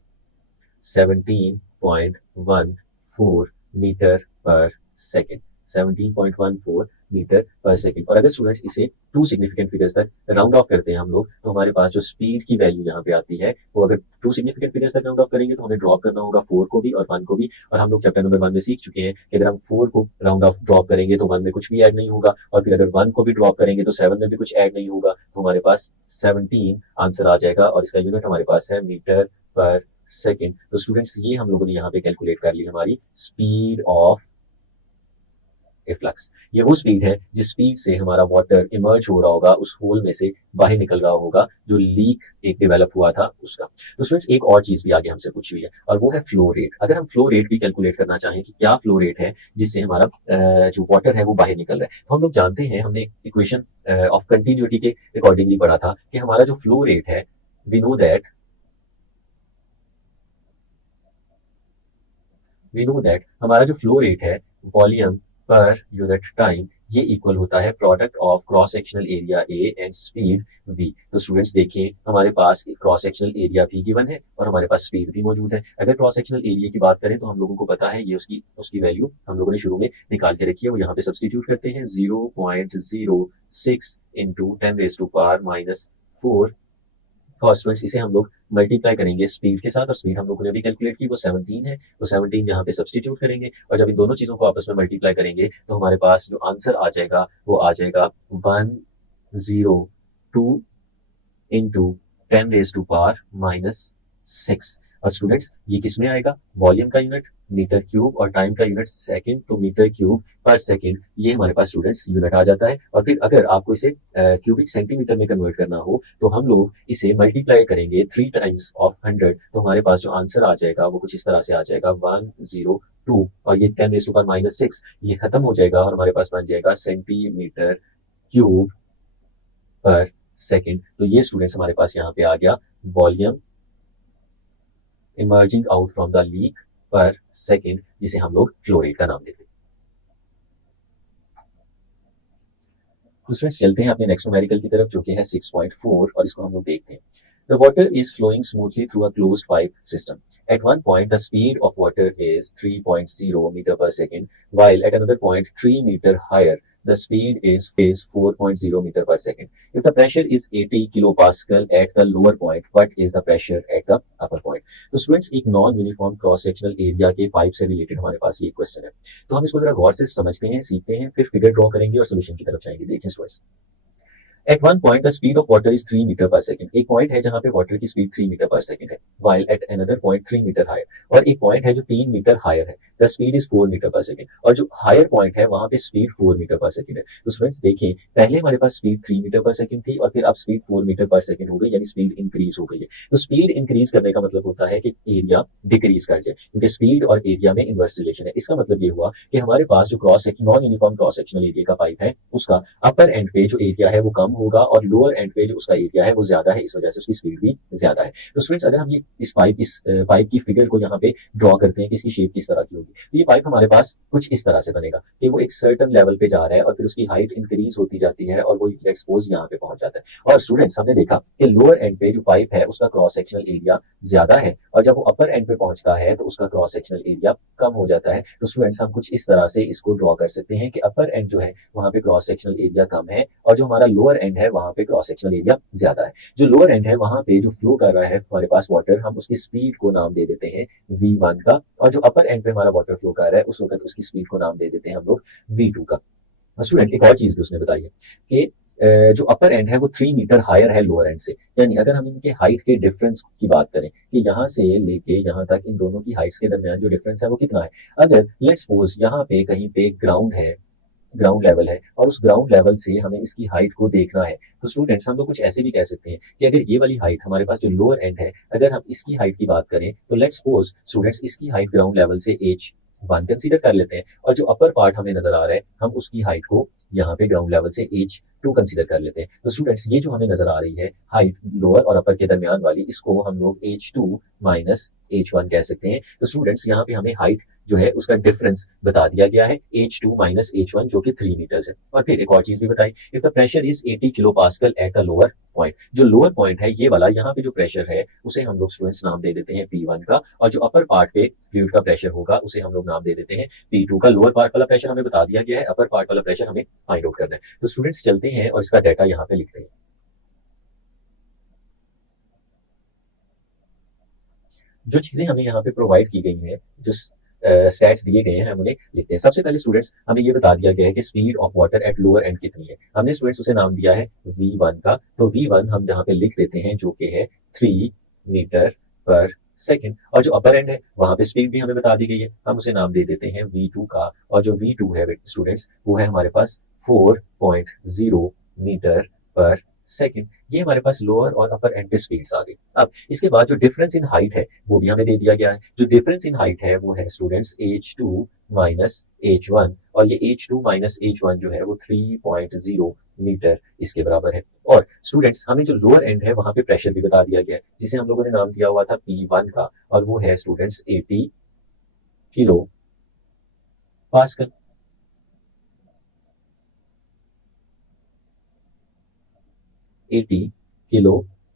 17.14 metre per second, 17.14 metre per second. और अगर स्टूडेंट्स इसे टू सिग्निफिकेंट फिगर्स तक राउंड ऑफ करते हैं हम लोग, तो हमारे पास जो स्पीड की वैल्यू यहाँ पे आती है वो अगर टू सिग्निफिकेंट फिगर्स तक राउंड ऑफ करेंगे तो हमें ड्रॉप करना होगा 4 को भी और 1 को भी, और हम लोग चैप्टर नंबर 1 में सीख चुके हैं कि अगर हम 4 को राउंड ऑफ ड्रॉप करेंगे तो 1 में कुछ भी ऐड नहीं होगा, और फिर अगर 1 को भी ड्रॉप करेंगे तो 7 में भी कुछ ऐड नहीं होगा, तो हमारे पास 17 आंसर आ जाएगा, और इसका यूनिट हमारे पास है मीटर पर सेकेंड। तो स्टूडेंट्स ये हम लोगों ने यहाँ पे कैलकुलेट कर ली हमारी स्पीड ऑफ ए फ्लक्स। ये वो स्पीड है जिस स्पीड से हमारा वाटर इमर्ज हो रहा होगा उस होल में से बाहर निकल रहा होगा, जो लीक एक डेवलप हुआ था उसका। तो स्टूडेंट्स एक और चीज भी आगे हमसे पूछी हुई है और वो है फ्लो रेट। अगर हम फ्लो रेट भी कैलकुलेट करना चाहें कि क्या फ्लो रेट है जिससे हमारा जो वाटर है वो बाहर निकल रहा है, तो हम लोग जानते हैं, हमने इक्वेशन ऑफ कंटिन्यूटी के अकॉर्डिंगली पढ़ा था कि हमारा जो फ्लो रेट है, वी नो दैट हमारा जो फ्लो रेट है वॉल्यूम पर यूनिट टाइम, ये इक्वल होता है product of cross sectional area A and speed v। तो स्टूडेंट्स देखिए हमारे पास क्रॉस सेक्शनल एरिया भी गिवन है और हमारे पास स्पीड भी मौजूद है। अगर क्रॉस सेक्शनल एरिया की बात करें तो हम लोगों को पता है ये उसकी वैल्यू हम लोगों ने शुरू में निकाल के रखी है, वो यहाँ पे सब्स्टिट्यूट करते हैं 0.06 इंटू 10⁻⁻⁴। और स्टूडेंट्स इसे हम लोग मल्टीप्लाई करेंगे स्पीड के साथ, और स्पीड हम लोगों ने अभी कैलकुलेट की वो 17 है, तो 17 यहाँ पे सब्स्टिट्यूट करेंगे, और जब इन दोनों चीजों को आपस में मल्टीप्लाई करेंगे तो हमारे पास जो आंसर आ जाएगा वो आ जाएगा 102 इंटू 10⁻⁻⁶। और स्टूडेंट्स ये किस में आएगा, वॉल्यूम का यूनिट मीटर क्यूब और टाइम का यूनिट सेकंड, तो मीटर क्यूब पर सेकंड ये हमारे पास स्टूडेंट्स यूनिट आ जाता है। और फिर अगर आपको इसे क्यूबिक सेंटीमीटर में कन्वर्ट करना हो तो हम लोग इसे मल्टीप्लाई करेंगे 3 टाइम्स ऑफ 100, तो हमारे पास जो आंसर आ जाएगा वो कुछ इस तरह से आ जाएगा 102, और ये 10⁻⁻⁶ ये खत्म हो जाएगा और हमारे पास बन जाएगा सेंटीमीटर क्यूब पर सेकंड। तो ये स्टूडेंट्स हमारे पास यहाँ पे आ गया volume emerging out from the leak पर सेकंड, जिसे हम लोग फ्लो रेट का नाम देते हैं। तो स्टूडेंट्स चलते हैं अपने नेक्स्ट न्यूमेरिकल की तरफ जो कि है 6.4, और इसको हम लोग देखते हैं। The water is flowing smoothly through a closed pipe system. At one point, the speed of water is 3.0 meter per second, while at another point, 3 meter higher, the speed is 4.0 meter per second. If the pressure is 80 kilopascal at the lower point, what is the pressure at the upper point? तो students एक non uniform cross sectional area के pipe से related हमारे पास ये question है, तो हम इसको जरा गौर से समझते हैं, सीखते हैं, फिर फिगर ड्रॉ करेंगे और सोल्यूशन की तरफ जाएंगे। देखिए students, at one point the speed of water is 3 metre per second. एक पॉइंट है जहां पे वाटर की स्पीड 3 मीटर पर सेकंड है, while at another point 3 metre higher, और एक पॉइंट है जो 3 मीटर हायर है, the speed is 4 metre per second, और जो हायर पॉइंट है वहां पे स्पीड 4 मीटर पर सेकंड है। तो स्टूडेंट्स देखिए पहले हमारे पास स्पीड 3 मीटर पर सेकंड थी और फिर अब स्पीड 4 मीटर पर सेकंड हो गई, यानी स्पीड इंक्रीज हो गई है। तो स्पीड इंक्रीज करने का मतलब होता है कि एरिया डिक्रीज कर जाए, क्योंकि स्पीड और एरिया में इनवर्स रिलेशन है। इसका मतलब ये हुआ कि हमारे पास जो non uniform cross sectional area का पाइप है उसका अपर एंड पे जो एरिया है वो कम होगा और लोअर एंड पे जो उसका एरिया है वो ज्यादा है, इस वजह से उसकी स्पीड भी ज्यादा है। तो स्टूडेंट्स अगर हम ये इस पाइप की फिगर को यहाँ पे ड्रॉ करते हैं कि इसकी शेप किस तरह की होगी, तो ये पाइप हमारे पास कुछ इस तरह से बनेगा कि वो एक सर्टेन लेवल पे जा रहा है और फिर उसकी हाइट इंक्रीज होती जाती है और वो एक्सपोज यहाँ पे पहुंच जाता है। और स्टूडेंट्स हमने देखा कि लोअर एंड पे जो पाइप है उसका क्रॉस सेक्शनल एरिया ज्यादा है और जब वो अपर एंड पे पहुंचता है तो उसका क्रॉस सेक्शनल एरिया कम हो जाता है। तो स्टूडेंट्स हम कुछ इस तरह से इसको ड्रॉ कर सकते हैं कि अपर एंड जो है वहां पे क्रॉस सेक्शनल एरिया कम है और जो हमारा लोअर एंड है वहां पे क्रॉस सेक्शनल एरिया ज्यादा है। जो लोअर एंड है वहां पे जो फ्लो कर रहा है हमारे पास वाटर, हम उसकी स्पीड को नाम दे देते हैं v1 का, और जो अपर एंड पे हमारा वाटर फ्लो कर रहा है उस वक्त उसकी स्पीड को नाम दे देते हैं हम लोग v2 का। स्टूडेंट एक और चीज भी उसने बताई है कि जो अपर एंड है वो 3 मीटर हायर है लोअर एंड से। यानी अगर हम इनके हाइट के डिफरेंस की बात करें कि यहाँ से लेके यहाँ तक इन दोनों की हाइट्स के दरमियान जो डिफरेंस है वो कितना है। अगर लेट्स सपोज यहाँ पे कहीं पे ग्राउंड है, ग्राउंड लेवल है, और उस ग्राउंड लेवल से हमें इसकी हाइट को देखना है, तो स्टूडेंट्स हम लोग कुछ ऐसे भी कह सकते हैं कि अगर ये वाली हाइट हमारे पास जो लोअर एंड है, अगर हम इसकी हाइट की बात करें तो लेट्स सपोज स्टूडेंट्स इसकी हाइट ग्राउंड लेवल से H1 कंसीडर कर लेते हैं, और जो अपर पार्ट हमें नजर आ रहा है हम उसकी हाइट को यहाँ पे ग्राउंड लेवल से H2 कंसीडर कर लेते हैं। तो स्टूडेंट्स ये जो हमें नजर आ रही है हाइट लोअर और अपर के दरमियान वाली, इसको हम लोग H2 माइनस H1 कह सकते हैं। तो स्टूडेंट्स यहाँ पे हमें हाइट जो है उसका डिफरेंस बता दिया गया है H2 माइनस H1 जो कि 3 मीटर्स है। और फिर एक और चीज भी बताई, if the pressure is 80 kilo pascal at the lower point, जो लोअर पॉइंट है ये वाला, यहाँ पे जो प्रेशर है उसे हम लोग स्टूडेंट्स नाम दे देते हैं P1 का, और जो अपर पार्ट पे फ्लूइड का प्रेशर होगा उसे हम लोग नाम दे देते हैं P2 का। लोअर पार्ट वाला प्रेशर हमें बता दिया गया है, अपर पार्ट वाला प्रेशर हमें फाइंड आउट करना है। तो स्टूडेंट्स चलते हैं और इसका डाटा यहाँ पे लिखते हैं। जो चीजें हमें यहाँ पे प्रोवाइड की गई हैं, जो स्टैट्स दिए गए हैं, हम उन्हें लिखते हैं। सबसे पहले स्टूडेंट्स हमें ये बता दिया गया है कि speed of water at lower and कितनी है। हमने स्टूडेंट्स उसे नाम दिया है V1 का, तो V1 हम यहाँ पे लिख देते हैं जो कि है 3 मीटर पर सेकेंड। और जो अपर एंड है वहां पे स्पीड भी हमें बता दी गई है, हम उसे नाम दे देते हैं V2 का, और जो V2 है स्टूडेंट्स वो है हमारे पास 4.0 मीटर पर सेकेंड। ये हमारे पास लोअर और अपर एंड पे स्पीड्स आ गई। अब इसके बाद जो डिफरेंस इन हाइट है वो भी हमें दे दिया गया है। जो डिफरेंस इन हाइट है वो है स्टूडेंट्स H2 माइनस H1, और ये H2 माइनस H1 जो है वो 3.0 मीटर इसके बराबर है। और स्टूडेंट्स हमें जो लोअर एंड है वहां पे प्रेशर भी बता दिया गया है, जिसे हम लोगों ने नाम दिया हुआ था P1 का, और वो है students 80 kilo pascal. 80 kilo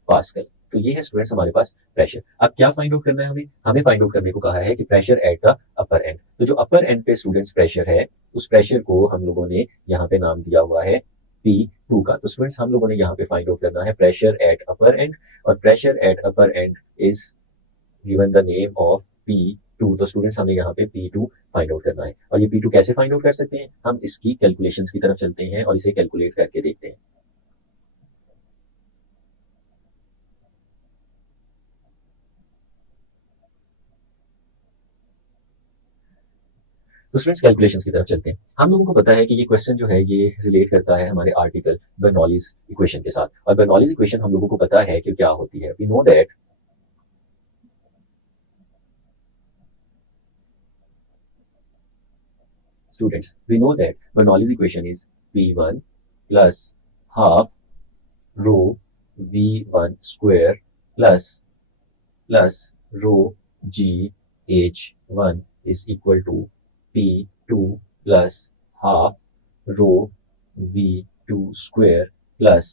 pascal. तो ये है स्टूडेंट्स हमारे पास प्रेशर। अब क्या फाइंड आउट करना है हमें? हमें फाइंड आउट करने को कहा है कि pressure at the upper and. तो जो अपर एंड पे स्टूडेंट्स प्रेशर है उस प्रेशर को हम लोगों ने यहाँ पे नाम दिया हुआ है P2 का। तो स्टूडेंट्स हम लोगों ने यहाँ पे फाइंड आउट करना है प्रेशर एट अपर एंड, और pressure at upper and is given the name of P2। तो स्टूडेंट्स हमें यहाँ पे P2 फाइंड आउट करना है। और ये P2 कैसे फाइंड आउट कर सकते हैं? हम इसकी कैलकुलेशंस की तरफ चलते हैं और इसे कैलकुलेट करके देखते हैं। तो स्टूडेंट्स कैलकुलेशंस की तरफ चलते हैं। हम लोगों को पता है कि ये क्वेश्चन जो है ये रिलेट करता है हमारे आर्टिकल बर्नौलीज इक्वेशन के साथ, और बर्नौलीज इक्वेशन हम लोगों को पता है कि क्या होती है। We know that students, we know that Bernoulli's equation is P1 plus half rho V1 square plus plus rho GH1 is equal to P2 plus half rho V2 square plus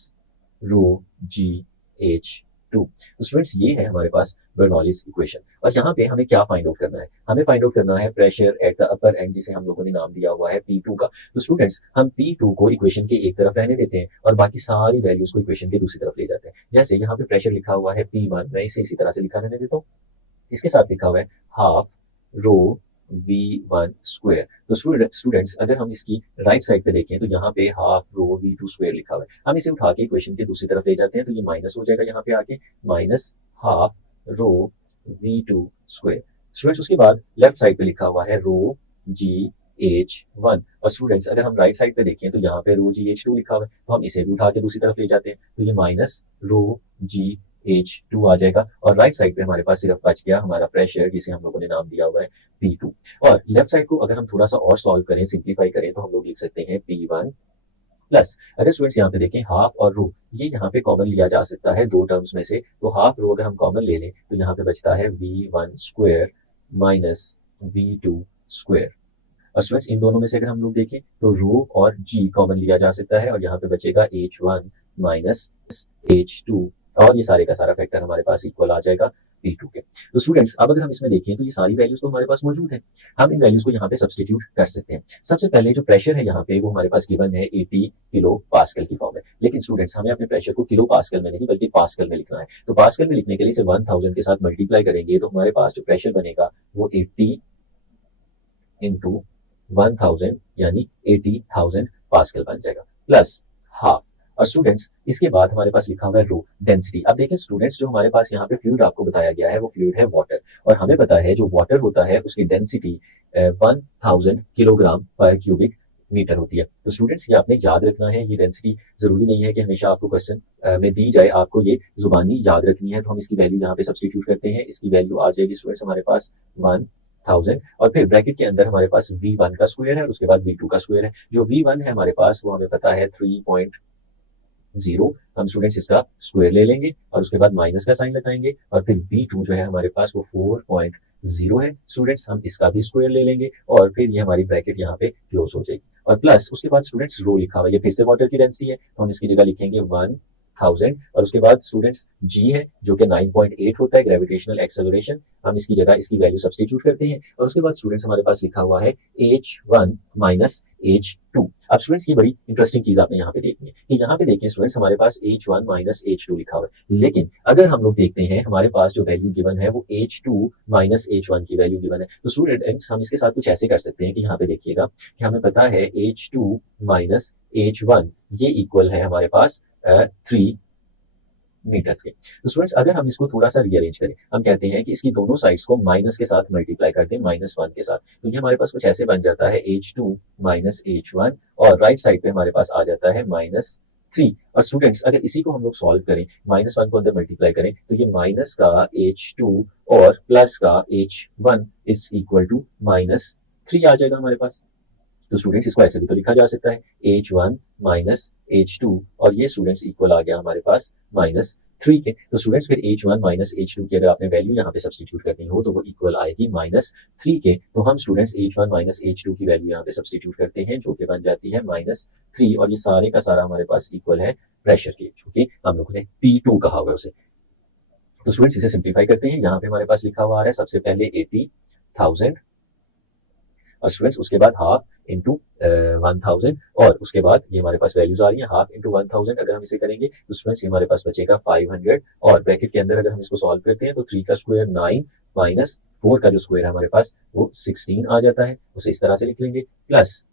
rho GH2। तो students ये है हमारे पास Bernoulli's equation, और यहाँ पे हमें क्या find out करना है? हमें फाइंड आउट करना है pressure at the upper and, जिसे हम लोगों ने नाम दिया हुआ है P2 का। तो स्टूडेंट्स हम P2 को इक्वेशन के एक तरफ रहने देते हैं और बाकी सारी वैल्यूज को इक्वेशन के दूसरी तरफ ले जाते हैं। जैसे यहाँ पे प्रेशर लिखा हुआ है P1, मैं इसे इसी तरह से लिखा रहने देता हूँ। इसके साथ लिखा हुआ है हाफ रो V1 स्क्वायर। तो स्टूडेंट्स अगर हम इसकी राइट साइड पे देखें तो यहाँ पे हाफ रो V2 स्क्वायर लिखा हुआ है। हम इसे उठा के इक्वेशन के दूसरी तरफ ले जाते हैं तो ये माइनस हो जाएगा यहाँ पे आके, minus half rho V2 square. Students उसके बाद लेफ्ट साइड पे लिखा हुआ है रो GH1, और स्टूडेंट्स अगर हम राइट साइड पे देखें तो यहाँ पे रो GH2 लिखा हुआ है, तो हम इसे भी उठा के दूसरी तरफ ले जाते हैं तो ये माइनस रो GH2 आ जाएगा, और राइट साइड पे हमारे पास सिर्फ बच गया हमारा प्रेशर, जिसे हम लोगों ने नाम दिया हुआ है P2। और लेफ्ट साइड को अगर हम थोड़ा सा और सॉल्व करें, सिंप्लीफाई करें, तो हम लोग लिख सकते हैं P1 प्लस, अगर स्टूडेंट्स यहाँ पे देखें हाफ और रो, ये यहाँ पे कॉमन लिया जा सकता है दो टर्म्स में से, तो हाफ रो अगर हम कॉमन ले लें तो यहाँ पे बचता है V1 square minus V2 square. और स्टूडेंट्स इन दोनों में से अगर हम लोग देखें तो रो और G कॉमन लिया जा सकता है, और यहाँ पे बचेगा H1 माइनस H2, और ये सारे का सारा फैक्टर हमारे पास इक्वल आ जाएगा P2 के। तो स्टूडेंट्स अब अगर हम इसमें देखें तो ये सारी वैल्यूज तो हमारे पास मौजूद है, हम इन वैल्यूज को यहाँ पे सब्सटीट्यूट कर सकते हैं। सबसे पहले जो प्रेशर है यहाँ पे वो हमारे पास गिवन है 80 किलो पास्कल की फॉर्म में, लेकिन स्टूडेंट्स हमें अपने प्रेशर को किलो पास्कल में नहीं बल्कि पास्कल में लिखना है। तो पास्कल में लिखने के लिए इसे 1000 के साथ मल्टीप्लाई करेंगे तो हमारे पास जो प्रेशर बनेगा वो 80 इंटू 1000 यानी 80,000 पास्कल बन जाएगा, प्लस हाफ। और स्टूडेंट्स इसके बाद हमारे पास लिखा हुआ है रो डेंसिटी। अब देखिए स्टूडेंट्स, जो हमारे पास यहाँ पे फ्लूइड आपको बताया गया है वो फ्लूइड है वाटर, और हमें पता है जो वाटर होता है उसकी density 1000 kilogram per cubic metre होती है। तो स्टूडेंट्स ये आपने याद रखना है, ये डेंसिटी जरूरी नहीं है कि हमेशा आपको क्वेश्चन में दी जाए, आपको ये जुबानी याद रखनी है। तो हम इसकी वैल्यू यहाँ पे सब्सटीट्यूट करते हैं, इसकी वैल्यू आ जाएगी स्टूडेंट्स हमारे पास 1000, और फिर ब्रैकेट के अंदर हमारे पास V1 का स्क्वायर है और उसके बाद V2 का स्क्वायर है। जो V1 है हमारे पास वो हमें पता है 3.0, हम स्टूडेंट्स इसका स्क्वायर ले लेंगे और उसके बाद माइनस का साइन लगाएंगे, और फिर V2 जो है हमारे पास वो 4.0 है स्टूडेंट्स, हम इसका भी स्क्वायर ले लेंगे और फिर ये हमारी ब्रैकेट यहाँ पे क्लोज हो जाएगी। और प्लस उसके बाद स्टूडेंट्स रो लिखा हुआ है, ये फिर से वाटर की डेंसिटी है, तो हम इसकी जगह लिखेंगे 1000, और उसके बाद स्टूडेंट्स जी है जो कि 9.8 होता है ग्रेविटेशनल एक्सेलरेशन, हम इसकी जगह इसकी वैल्यू सब्सटीट्यूट करते हैं। और उसके बाद स्टूडेंट्स हमारे पास लिखा हुआ है H1 माइनस H2। अब स्टूडेंट्स ये बड़ी इंटरेस्टिंग चीज आपने यहाँ पे देखनी है कि यहाँ पे देखिए स्टूडेंट्स हमारे पास H1 माइनस H2 लिखा हुआ है, लेकिन अगर हम लोग देखते हैं हमारे पास जो वैल्यू गिवन है वो H2 माइनस H1 की वैल्यू गिवन है। तो स्टूडेंट्स हम इसके साथ कुछ ऐसे कर सकते हैं कि यहाँ पे देखिएगा कि हमें पता है H2 माइनस H1 ये इक्वल है हमारे पास 3 मीटर्स के। तो स्टूडेंट्स अगर हम इसको थोड़ा सा रीअरेंज करें, हम कहते हैं कि इसकी दोनों साइड्स को माइनस के साथ मल्टीप्लाई कर दें, -1 के साथ, तो ये हमारे पास कुछ ऐसे बन जाता है H2 माइनस H1, और राइट साइड पे हमारे पास आ जाता है -3। और स्टूडेंट्स अगर इसी को हम लोग सॉल्व करें, -1 को अंदर मल्टीप्लाई करें, तो ये माइनस का H2 और प्लस का H1 इज इक्वल टू -3 आ जाएगा हमारे पास। तो स्टूडेंट्स इसको ऐसे भी तो लिखा जा सकता है H1 माइनस H2, और ये स्टूडेंट्स इक्वल आ गया हमारे पास -3 के। तो स्टूडेंट्स फिर H1 माइनस H2 की अगर आपने वैल्यू यहाँ पे सब्सटीट्यूट करनी हो तो वो इक्वल आएगी -3 के। तो हम स्टूडेंट्स H1 माइनस H2 की वैल्यू यहाँ पे सब्सटीट्यूट करते हैं जो कि बन जाती है -3, और ये सारे का सारा हमारे पास इक्वल है प्रेशर के, जो कि हम लोगों ने P2 कहा हुआ है उसे। तो स्टूडेंट्स इसे सिंप्लीफाई करते हैं, यहाँ पे हमारे पास लिखा हुआ आ रहा है सबसे पहले 80,000, और स्टूडेंट्स उसके बाद हाफ इंटू 1000, और उसके बाद ये हमारे पास वैल्यूज आ रही है हाफ इंटू 1000। अगर हम इसे करेंगे तो स्टूडेंट्स ये हमारे पास बचेगा 500, और ब्रैकेट के अंदर अगर हम इसको सॉल्व करते हैं तो 3 का स्क्वायर 9 माइनस 4 का जो स्क्वायर है हमारे पास वो 16 आ जाता है, उसे इस तरह से लिख लेंगे। प्लस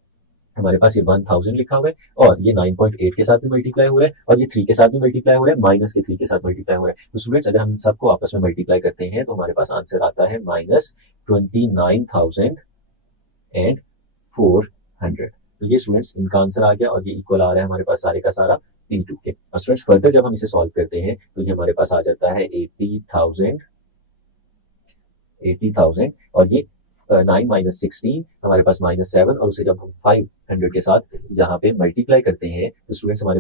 हमारे पास ये 1000 लिखा हुआ है, और ये 9.8 के साथ भी मल्टीप्लाई हो रहा है, और ये 3 के साथ भी मल्टीप्लाई हो रहा है, माइनस के 3 के साथ मल्टीप्लाई हो रहा है। तो स्टूडेंट्स अगर हम इन सबको आपस में मल्टीप्लाई करते हैं तो हमारे पास आंसर आता है -29,400। तो ये स्टूडेंट्स इनका आंसर आ गया, और ये इक्वल आ रहा है हमारे पास सारे का सारा P2 के। और स्टूडेंट्स फर्दर जब हम इसे सॉल्व करते हैं तो ये हमारे पास आ जाता है 80,000, और ये 9 माइनस 16 हमारे पास -7, और उसे जब हम 500 के साथ यहाँ पे मल्टीप्लाई करते हैं तो स्टूडेंट्स हमारे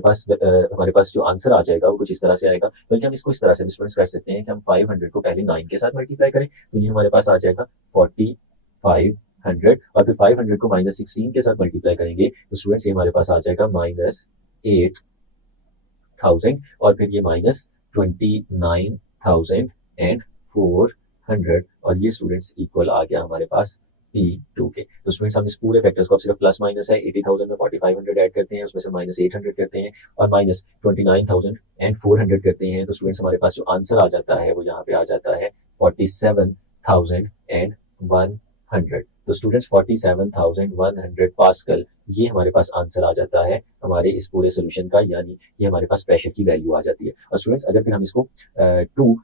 पास जो आंसर आ जाएगा वो कुछ इस तरह से आएगा। बल्कि हम इसको इस तरह से भी स्टूडेंट्स कर सकते हैं कि हम 500 को पहले 9 के साथ मल्टीप्लाई करें, तो ये हमारे पास आ जाएगा 4500, और फिर 500 को -16 के साथ मल्टीप्लाई करेंगे तो स्टूडेंट्स ये हमारे पास आ जाएगा -8000, और फिर ये -29,400, और ये स्टूडेंट्स इक्वल आ गया हमारे पास P2 के। तो स्टूडेंट्स हम इस पूरे फैक्टर्स को अब सिर्फ प्लस माइनस है 80,000 में 4500 ऐड करते हैं, उसमें से -800 करते हैं और -29,400 करते हैं, तो स्टूडेंट्स हमारे पास जो आंसर आ जाता है वो यहाँ पे आ जाता है 47,100। तो स्टूडेंट्स 47,100 पास्कल ये हमारे पास आंसर आ जाता है हमारे इस पूरे सोल्यूशन का, यानी ये हमारे पास प्रेशर की वैल्यू आ जाती है। और स्टूडेंट्स अगर फिर हम इसको टू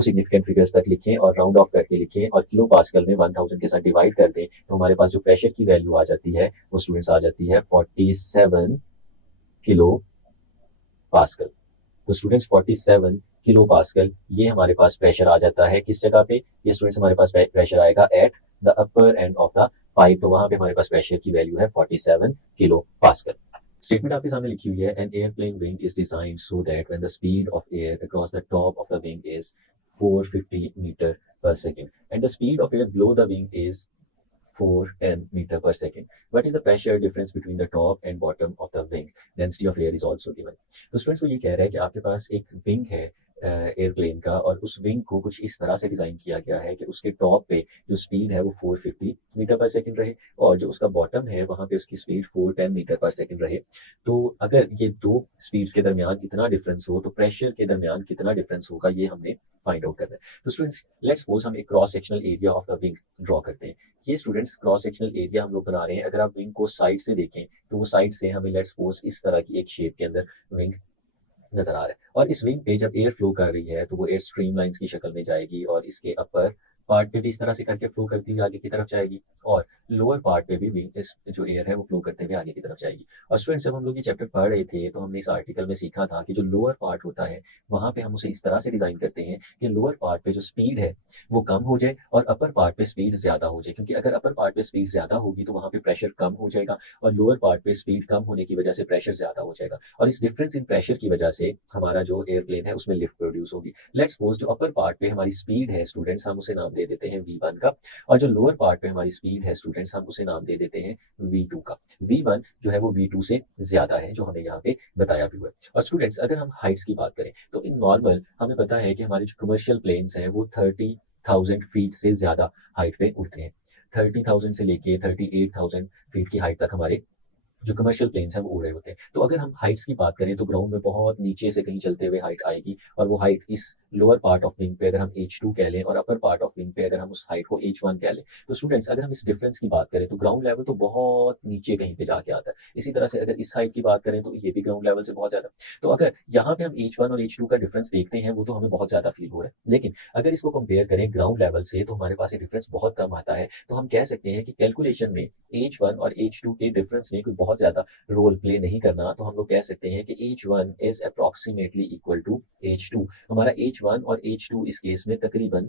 सिग्निफिकेंट फिगर्स तक लिखें और राउंड ऑफ करके लिखें और किलो पास्कल में 1000 के साथ डिवाइड कर दें तो हमारे पास जो प्रेशर की वैल्यू आ जाती है वो स्टूडेंट्स आ जाती है 47 किलो पास्कल। तो स्टूडेंट्स 47 किलो पास्कल ये हमारे पास प्रेशर आ जाता है किस जगह पे, ये स्टूडेंट्स हमारे पास प्रेशर आएगा at the upper end of the pipe, तो वहां पे हमारे पास प्रेशर की वैल्यू है 47 किलो पास्कल। स्टेटमेंट आपके सामने लिखी हुई है, an airplane wing is designed so that when the speed of air across the top of the wing is 450 metre per second and the speed of air below the wing is 410 meter per second. What is the pressure difference between the top and bottom of the wing? Density of air is also given. तो students वो ये कह रहा है कि आपके पास एक wing है एयरप्लेन का, और उस विंग को कुछ इस तरह से डिजाइन किया गया है कि उसके टॉप पे जो स्पीड है वो 450 मीटर पर सेकंड रहे, और जो उसका बॉटम है वहां पे उसकी स्पीड 410 मीटर पर सेकंड रहे। तो अगर ये दो स्पीड्स के दरमियान इतना डिफरेंस हो तो प्रेशर के दरमियान कितना डिफरेंस होगा, ये हमने फाइंड आउट करना है। तो स्टूडेंट्स लेट्स सपोज हम एक cross sectional area of the wing draw करते हैं। ये स्टूडेंट्स क्रॉस सेक्शनल एरिया हम लोग बना रहे हैं। अगर आप विंग को साइड से देखें तो वो साइड से हमें लेट्स सपोज इस तरह की एक शेप के अंदर विंग नजर आ रहा है, और इस विंग पे जब एयर फ्लो कर रही है तो वो एयर स्ट्रीम लाइंस की शक्ल में जाएगी, और इसके अपर पार्ट पे भी इस तरह से करके फ्लो करती हुई आगे की तरफ जाएगी, और लोअर पार्ट पे भी विंग इस जो एयर है वो फ्लो करते हुए आगे की तरफ जाएगी। और स्टूडेंट्स जब हम लोग ये चैप्टर पढ़ रहे थे तो हमने इस आर्टिकल में सीखा था कि जो लोअर पार्ट होता है वहां पे हम उसे इस तरह से डिजाइन करते हैं कि लोअर पार्ट पे जो स्पीड है वो कम हो जाए और अपर पार्ट पे स्पीड ज्यादा हो जाए, क्योंकि अगर अपर पार्ट पे स्पीड ज्यादा होगी तो वहां पे प्रेशर कम हो जाएगा, और लोअर पार्ट पे स्पीड कम होने की वजह से प्रेशर ज्यादा हो जाएगा, और इस डिफरेंस इन प्रेशर की वजह से हमारा जो एयरप्लेन है उसमें लिफ्ट प्रोड्यूस होगी। लेट्स सपोज जो अपर पार्ट पे हमारी स्पीड है स्टूडेंट्स, हम उसे नाम दे देते हैं V1 का, और जो लोअर पार्ट पे हमारी स्पीड है स्टूडेंट्स, हम उसे नाम दे देते हैं V2 का। V1 जो है वो V2 से ज्यादा है, जो हमें यहाँ पे बताया भी हुआ है। और स्टूडेंट्स अगर हम हाइट्स की बात करें तो इन नॉर्मल हमें पता है कि हमारे जो कमर्शियल प्लेन्स हैं वो 30,000 फीट से ज्यादा हाइट पे उड़ते हैं। 30,000 से लेके 38,000 फीट की हाइट तक हमारे जो कमर्शियल प्लेन्स हैं वो उड़ रहे होते हैं। तो अगर हम हाइट्स की बात करें तो ग्राउंड में बहुत नीचे से कहीं चलते हुए हाइट आएगी, और वो हाइट इस लोअर पार्ट ऑफ विंग पे अगर हम H2 कह लें और अपर पार्ट ऑफ विंग पे अगर हम उस हाइट को H1 कह लें, तो स्टूडेंट्स अगर हम इस डिफरेंस की बात करें तो ग्राउंड लेवल तो बहुत नीचे कहीं पे जाके आता है। इसी तरह से अगर इस हाइट की बात करें तो ये भी ग्राउंड लेवल से बहुत ज्यादा। तो अगर यहाँ पे हम H1 और H2 का डिफरेंस देखते हैं वो तो हमें बहुत ज्यादा फील हो रहा है, लेकिन अगर इसको कंपेयर करें ग्राउंड लेवल से तो हमारे पास ये डिफरेंस बहुत कम आता है। तो हम कह सकते हैं कि कैलकुलेशन में H1 और H2 के डिफरेंस ने कोई बहुत ज्यादा रोल प्ले नहीं करना, तो हम लोग कह सकते हैं कि H1 is approximately equal to H2। हमारा H1 और H2 इस केस में तकरीबन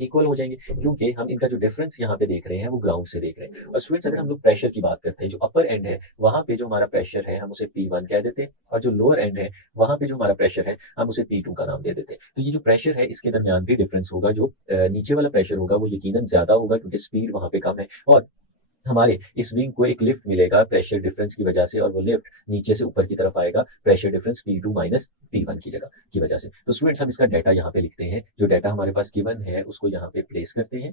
इक्वल हो जाएंगे, क्योंकि हम इनका जो डिफरेंस यहाँ पे देख रहे हैं वो ग्राउंड से देख रहे हैं। और स्टूडेंट्स अगर हम लोग प्रेशर की बात करते हैं, जो अपर एंड है वहां पे जो हमारा प्रेशर है हम उसे P1 कह देते हैं, और जो लोअर एंड है वहां पे जो हमारा प्रेशर है हम उसे P2 का नाम दे देते हैं। तो ये जो प्रेशर है इसके दरमियान भी डिफरेंस होगा, जो नीचे वाला प्रेशर होगा वो यकीनन ज्यादा होगा क्योंकि स्पीड वहां पे कम है, और हमारे इस विंग को एक लिफ्ट मिलेगा प्रेशर डिफरेंस की वजह से, और वो लिफ्ट नीचे से ऊपर की तरफ आएगा pressure difference P2 minus P1 की जगह की वजह से। तो स्टूडेंट्स हम इसका डाटा यहाँ पे लिखते हैं, जो डाटा हमारे पास गिवन है उसको यहाँ पे प्लेस करते हैं।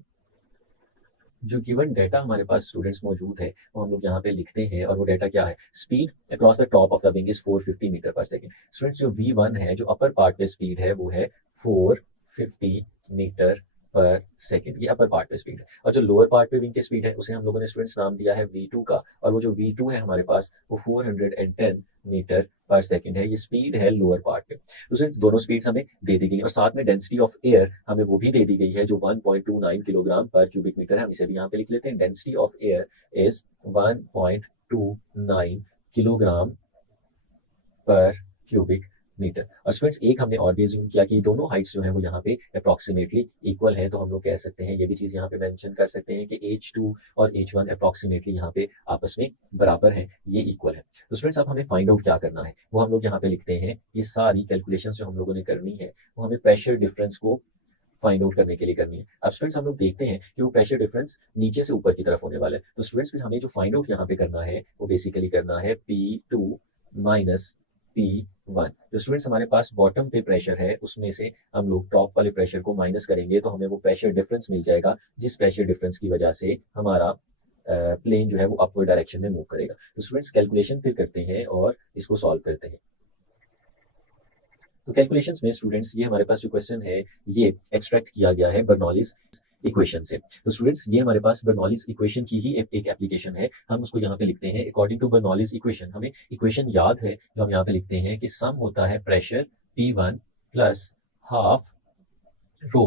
जो गिवन डाटा हमारे पास स्टूडेंट्स मौजूद है वो हम लोग यहाँ पे लिखते हैं, और वो डाटा क्या है, speed across the top of the wing is 450 metre per second. Students जो V1 है जो अपर पार्ट पे स्पीड है वो है 450 मीटर पर सेकेंड, ये अपर पार्ट पे स्पीड है। और जो लोअर पार्ट पे विंग की स्पीड है उसे हम लोगों ने स्टूडेंट्स नाम दिया है V2 का, और वो जो V2 है हमारे पास वो 410 मीटर पर सेकेंड है, ये स्पीड है लोअर पार्ट पे। तो स्टूडेंट्स दोनों स्पीड्स हमें दे दी गई और साथ में डेंसिटी ऑफ एयर हमें वो भी दे दी गई है जो 1.29 किलोग्राम पर क्यूबिक मीटर है। हम इसे भी यहाँ पे लिख लेते हैं, density of air is 1.29 kilogram per cubic metre. और स्टूडेंट्स एक हमने और भी अज्यूम किया कि दोनों हाइट्स जो है वो यहाँ पे अप्रोक्सीमेटली इक्वल है, तो हम लोग कह सकते हैं ये भी चीज यहाँ पे मेंशन कर सकते हैं कि H2 और H1 अप्रोक्सीमेटली यहाँ पे आपस में बराबर है, ये इक्वल है। तो स्टूडेंट्स अब हमें फाइंड आउट क्या करना है वो हम लोग यहाँ पे लिखते हैं। ये सारी कैलकुलेशंस जो हम लोगों ने करनी है वो हमें प्रेशर डिफरेंस को फाइंड आउट करने के लिए करनी है। अब स्टूडेंट्स हम लोग देखते हैं कि वो प्रेशर डिफरेंस नीचे से ऊपर की तरफ होने वाला है, तो स्टूडेंट्स फिर हमें जो फाइंड आउट यहाँ पे करना है वो बेसिकली करना है P2 माइनस P1। तो स्टूडेंट्स हमारे पास बॉटम पे प्रेशर है उसमें से हम लोग टॉप वाले प्रेशर को माइनस करेंगे तो हमें वो प्रेशर डिफरेंस मिल जाएगा, जिस प्रेशर डिफरेंस की वजह से हमारा प्लेन जो है वो अपवर्ड डायरेक्शन में मूव करेगा। तो स्टूडेंट्स कैलकुलेशन फिर करते हैं और इसको सॉल्व करते हैं। तो कैलकुलेशंस में स्टूडेंट्स ये हमारे पास जो क्वेश्चन है ये एक्सट्रैक्ट किया गया है बर्नौलीज इक्वेशन से। तो स्टूडेंट्स ये हमारे पास बर्नौलीज इक्वेशन की ही एक एप्लीकेशन है, हम उसको यहाँ पे लिखते हैं अकॉर्डिंग टू बर्नौलीज इक्वेशन। हमें इक्वेशन याद है जो हम यहाँ पे लिखते हैं कि सम होता है pressure P1 plus half rho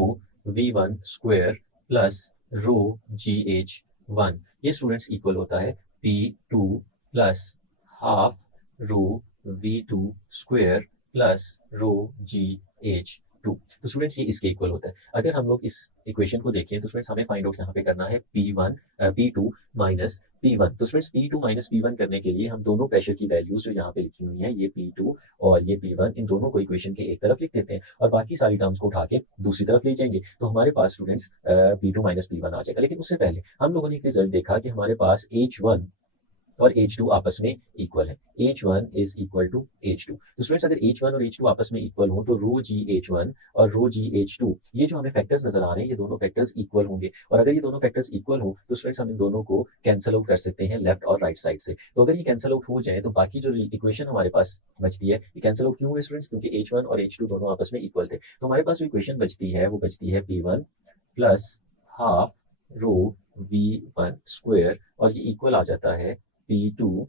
V1 square plus rho GH1, ये स्टूडेंट्स इक्वल होता है P2 प्लस हाफ रो V2 स्क्वायर प्लस रो GH2। तो स्टूडेंट्स ये इसके इक्वल होता है। अगर हम लोग इस इक्वेशन को देखें तो स्टूडेंट्स हमें फाइंड आउट यहाँ पे करना है P2 माइनस P1। तो स्टूडेंट्स P2 माइनस P1 करने के लिए हम दोनों प्रेशर की वैल्यूज जो यहाँ पे लिखी हुई हैं, ये P2 और ये P1, इन दोनों को इक्वेशन के एक तरफ लिख देते हैं और बाकी सारी टर्म्स को उठा के दूसरी तरफ ले जाएंगे, तो हमारे पास स्टूडेंट्स P2 माइनस P1 आ जाएगा। लेकिन उससे पहले हम लोगों ने एक रिजल्ट देखा कि हमारे पास H1 और H2 आपस में इक्वल है। H1 is equal to H2। तो स्टूडेंट्स अगर H1 और H2 आपस में इक्वल हो तो रो जी H1 और रो जी H2 ये जो हमें फैक्टर्स नजर आ रहे हैं ये दोनों फैक्टर्स इक्वल होंगे। और अगर ये दोनों फैक्टर्स इक्वल हो तो स्टूडेंट्स हम इन दोनों को कैंसिल आउट कर सकते हैं लेफ्ट और राइट साइड से। तो अगर ये कैंसिल आउट हो जाए तो बाकी जो इक्वेशन हमारे पास बचती है ये कैंसिल आउट क्यों हुए स्टूडेंट्स, क्योंकि H1 और H2 दोनों आपस में इक्वल थे। तो हमारे पास जो इक्वेशन बचती है वो बचती है P1 plus half rho V1 square और ये इक्वल आ जाता है P2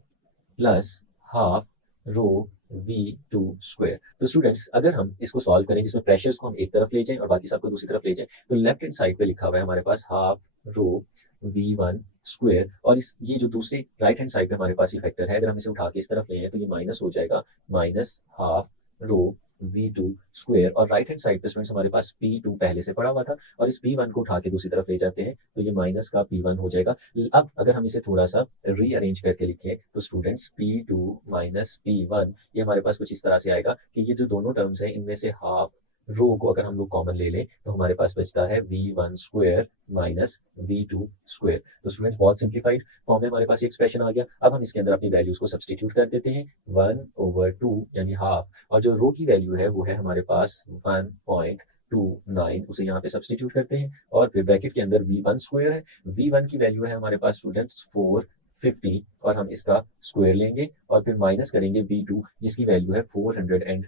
प्लस हाफ रो V2 स्क्वायर। तो स्टूडेंट्स अगर हम इसको सॉल्व करें जिसमें प्रेशर्स को हम एक तरफ ले जाएं और बाकी सबको दूसरी तरफ ले जाएं तो लेफ्ट हैंड साइड पे लिखा हुआ है हमारे पास हाफ रो V1 स्क्वायर और इस ये जो दूसरी राइट हैंड साइड पे हमारे पास ये फैक्टर है अगर हम इसे उठा के इस तरफ ले आए तो ये माइनस हो जाएगा minus half rho V2 square और राइट हैंड साइड पे स्टूडेंट्स हमारे पास P2 पहले से पड़ा हुआ था और इस P1 को उठा के दूसरी तरफ ले जाते हैं तो ये माइनस का P1 हो जाएगा। अब अगर हम इसे थोड़ा सा रीअरेंज करके लिखें तो स्टूडेंट्स P2 माइनस P1 ये हमारे पास कुछ इस तरह से आएगा कि ये जो दोनों टर्म्स हैं इनमें से हाफ रो को अगर हम लोग कॉमन ले लें तो हमारे पास बचता है V1 square minus V2 square. तो स्टूडेंट्स बहुत सिंप्लीफाइड फॉर्म में हमारे पास एक्सप्रेशन आ गया। अब हम इसके अंदर अपनी वैल्यूज को सब्सटीट्यूट कर देते हैं 1/2 यानी हाफ और जो रो की वैल्यू है वो है हमारे पास 1.29 उसे यहाँ पे सब्सटीट्यूट करते हैं और फिर ब्रैकेट के अंदर V1 स्क्वायर है। V1 की वैल्यू है हमारे पास स्टूडेंट्स 450 और हम इसका स्क्वायर लेंगे और फिर माइनस करेंगे V2 जिसकी वैल्यू है 410।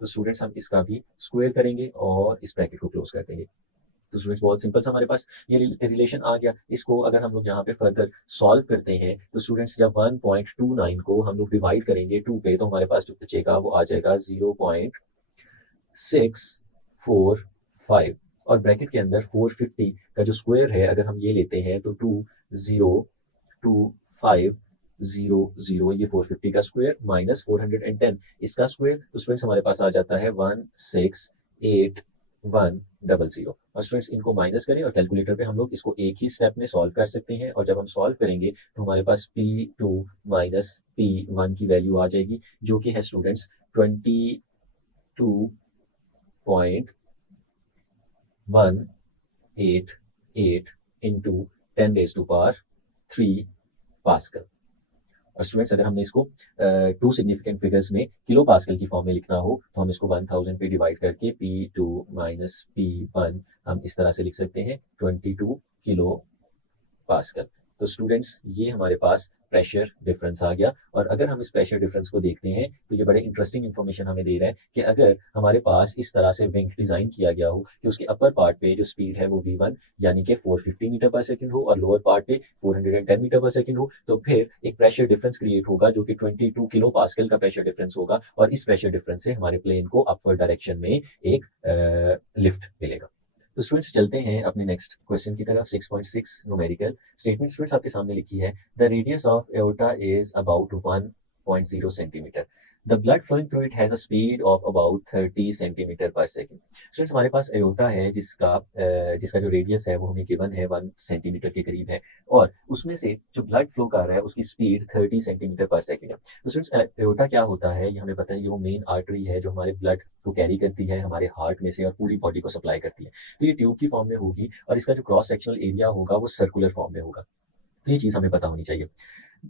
तो स्टूडेंट्स हम इसका भी स्क्वायर करेंगे और इस ब्रैकेट को क्लोज कर देंगे। तो स्टूडेंट्स बहुत सिंपल सा हमारे पास ये रिलेशन आ गया। इसको अगर हम लोग यहाँ पे फर्दर सॉल्व करते हैं तो स्टूडेंट्स जब 1.29 को हम लोग डिवाइड करेंगे 2 पे तो हमारे पास जो बचेगा वो आ जाएगा 0.645 और ब्रैकेट के अंदर 450 का जो स्क्वायर है अगर हम ये लेते हैं तो 20250 ये 450 का स्क्वायर माइनस 410 इसका स्क्वायर तो स्टूडेंट्स हमारे पास आ जाता है 168,100 और स्टूडेंट्स इनको माइनस करें और कैलकुलेटर पे हम लोग इसको एक ही स्टेप में सॉल्व कर सकते हैं और जब हम सॉल्व करेंगे तो हमारे पास P2 माइनस P1 की वैल्यू आ जाएगी जो कि है स्टूडेंट्स 22.188 इंटू 10⁻³ पास्कल। और स्टूडेंट्स अगर हमने इसको टू सिग्निफिकेंट फिगर्स में किलो पास्कल की फॉर्म में लिखना हो तो हम इसको 1000 पे डिवाइड करके P2 माइनस P1 हम इस तरह से लिख सकते हैं 22 किलो पास्कल। तो स्टूडेंट्स ये हमारे पास प्रेशर डिफरेंस आ गया और अगर हम इस प्रेशर डिफरेंस को देखते हैं तो ये बड़े इंटरेस्टिंग इन्फॉर्मेशन हमें दे रहा है कि अगर हमारे पास इस तरह से विंग डिजाइन किया गया हो कि उसके अपर पार्ट पे जो स्पीड है वो V1 यानी कि 450 मीटर पर सेकंड हो और लोअर पार्ट पे 410 मीटर पर सेकंड हो तो फिर एक प्रेशर डिफरेंस क्रिएट होगा जो कि 22 किलो पास्कल का प्रेशर डिफरेंस होगा और इस प्रेशर डिफरेंस से हमारे प्लेन को अपवर्ड डायरेक्शन में एक लिफ्ट मिलेगा। तो स्टूडेंट्स चलते हैं अपने नेक्स्ट क्वेश्चन की तरफ। 6.6 न्यूमेरिकल स्टेटमेंट स्टूडेंट्स आपके सामने लिखी है the radius of aorta is about 1.0 centimetre the blood flowing through it has a speed of about 30 centimetre per second. Students हमारे पास एओर्टा है जिसका जो रेडियस है वो हमें गिवन है 1 सेंटीमीटर के करीब है और उसमें से जो ब्लड फ्लो कर रहा है उसकी स्पीड 30 सेंटीमीटर पर सेकंड है। तो स्टूडेंट्स एओर्टा क्या होता है ये हमें पता है, ये वो मेन आर्टरी है जो हमारे ब्लड को कैरी करती है हमारे हार्ट में से और पूरी बॉडी को सप्लाई करती है। तो ये ट्यूब की फॉर्म में होगी और इसका जो क्रॉस सेक्शनल एरिया होगा वो सर्कुलर फॉर्म में होगा। तो ये चीज हमें पता होनी चाहिए।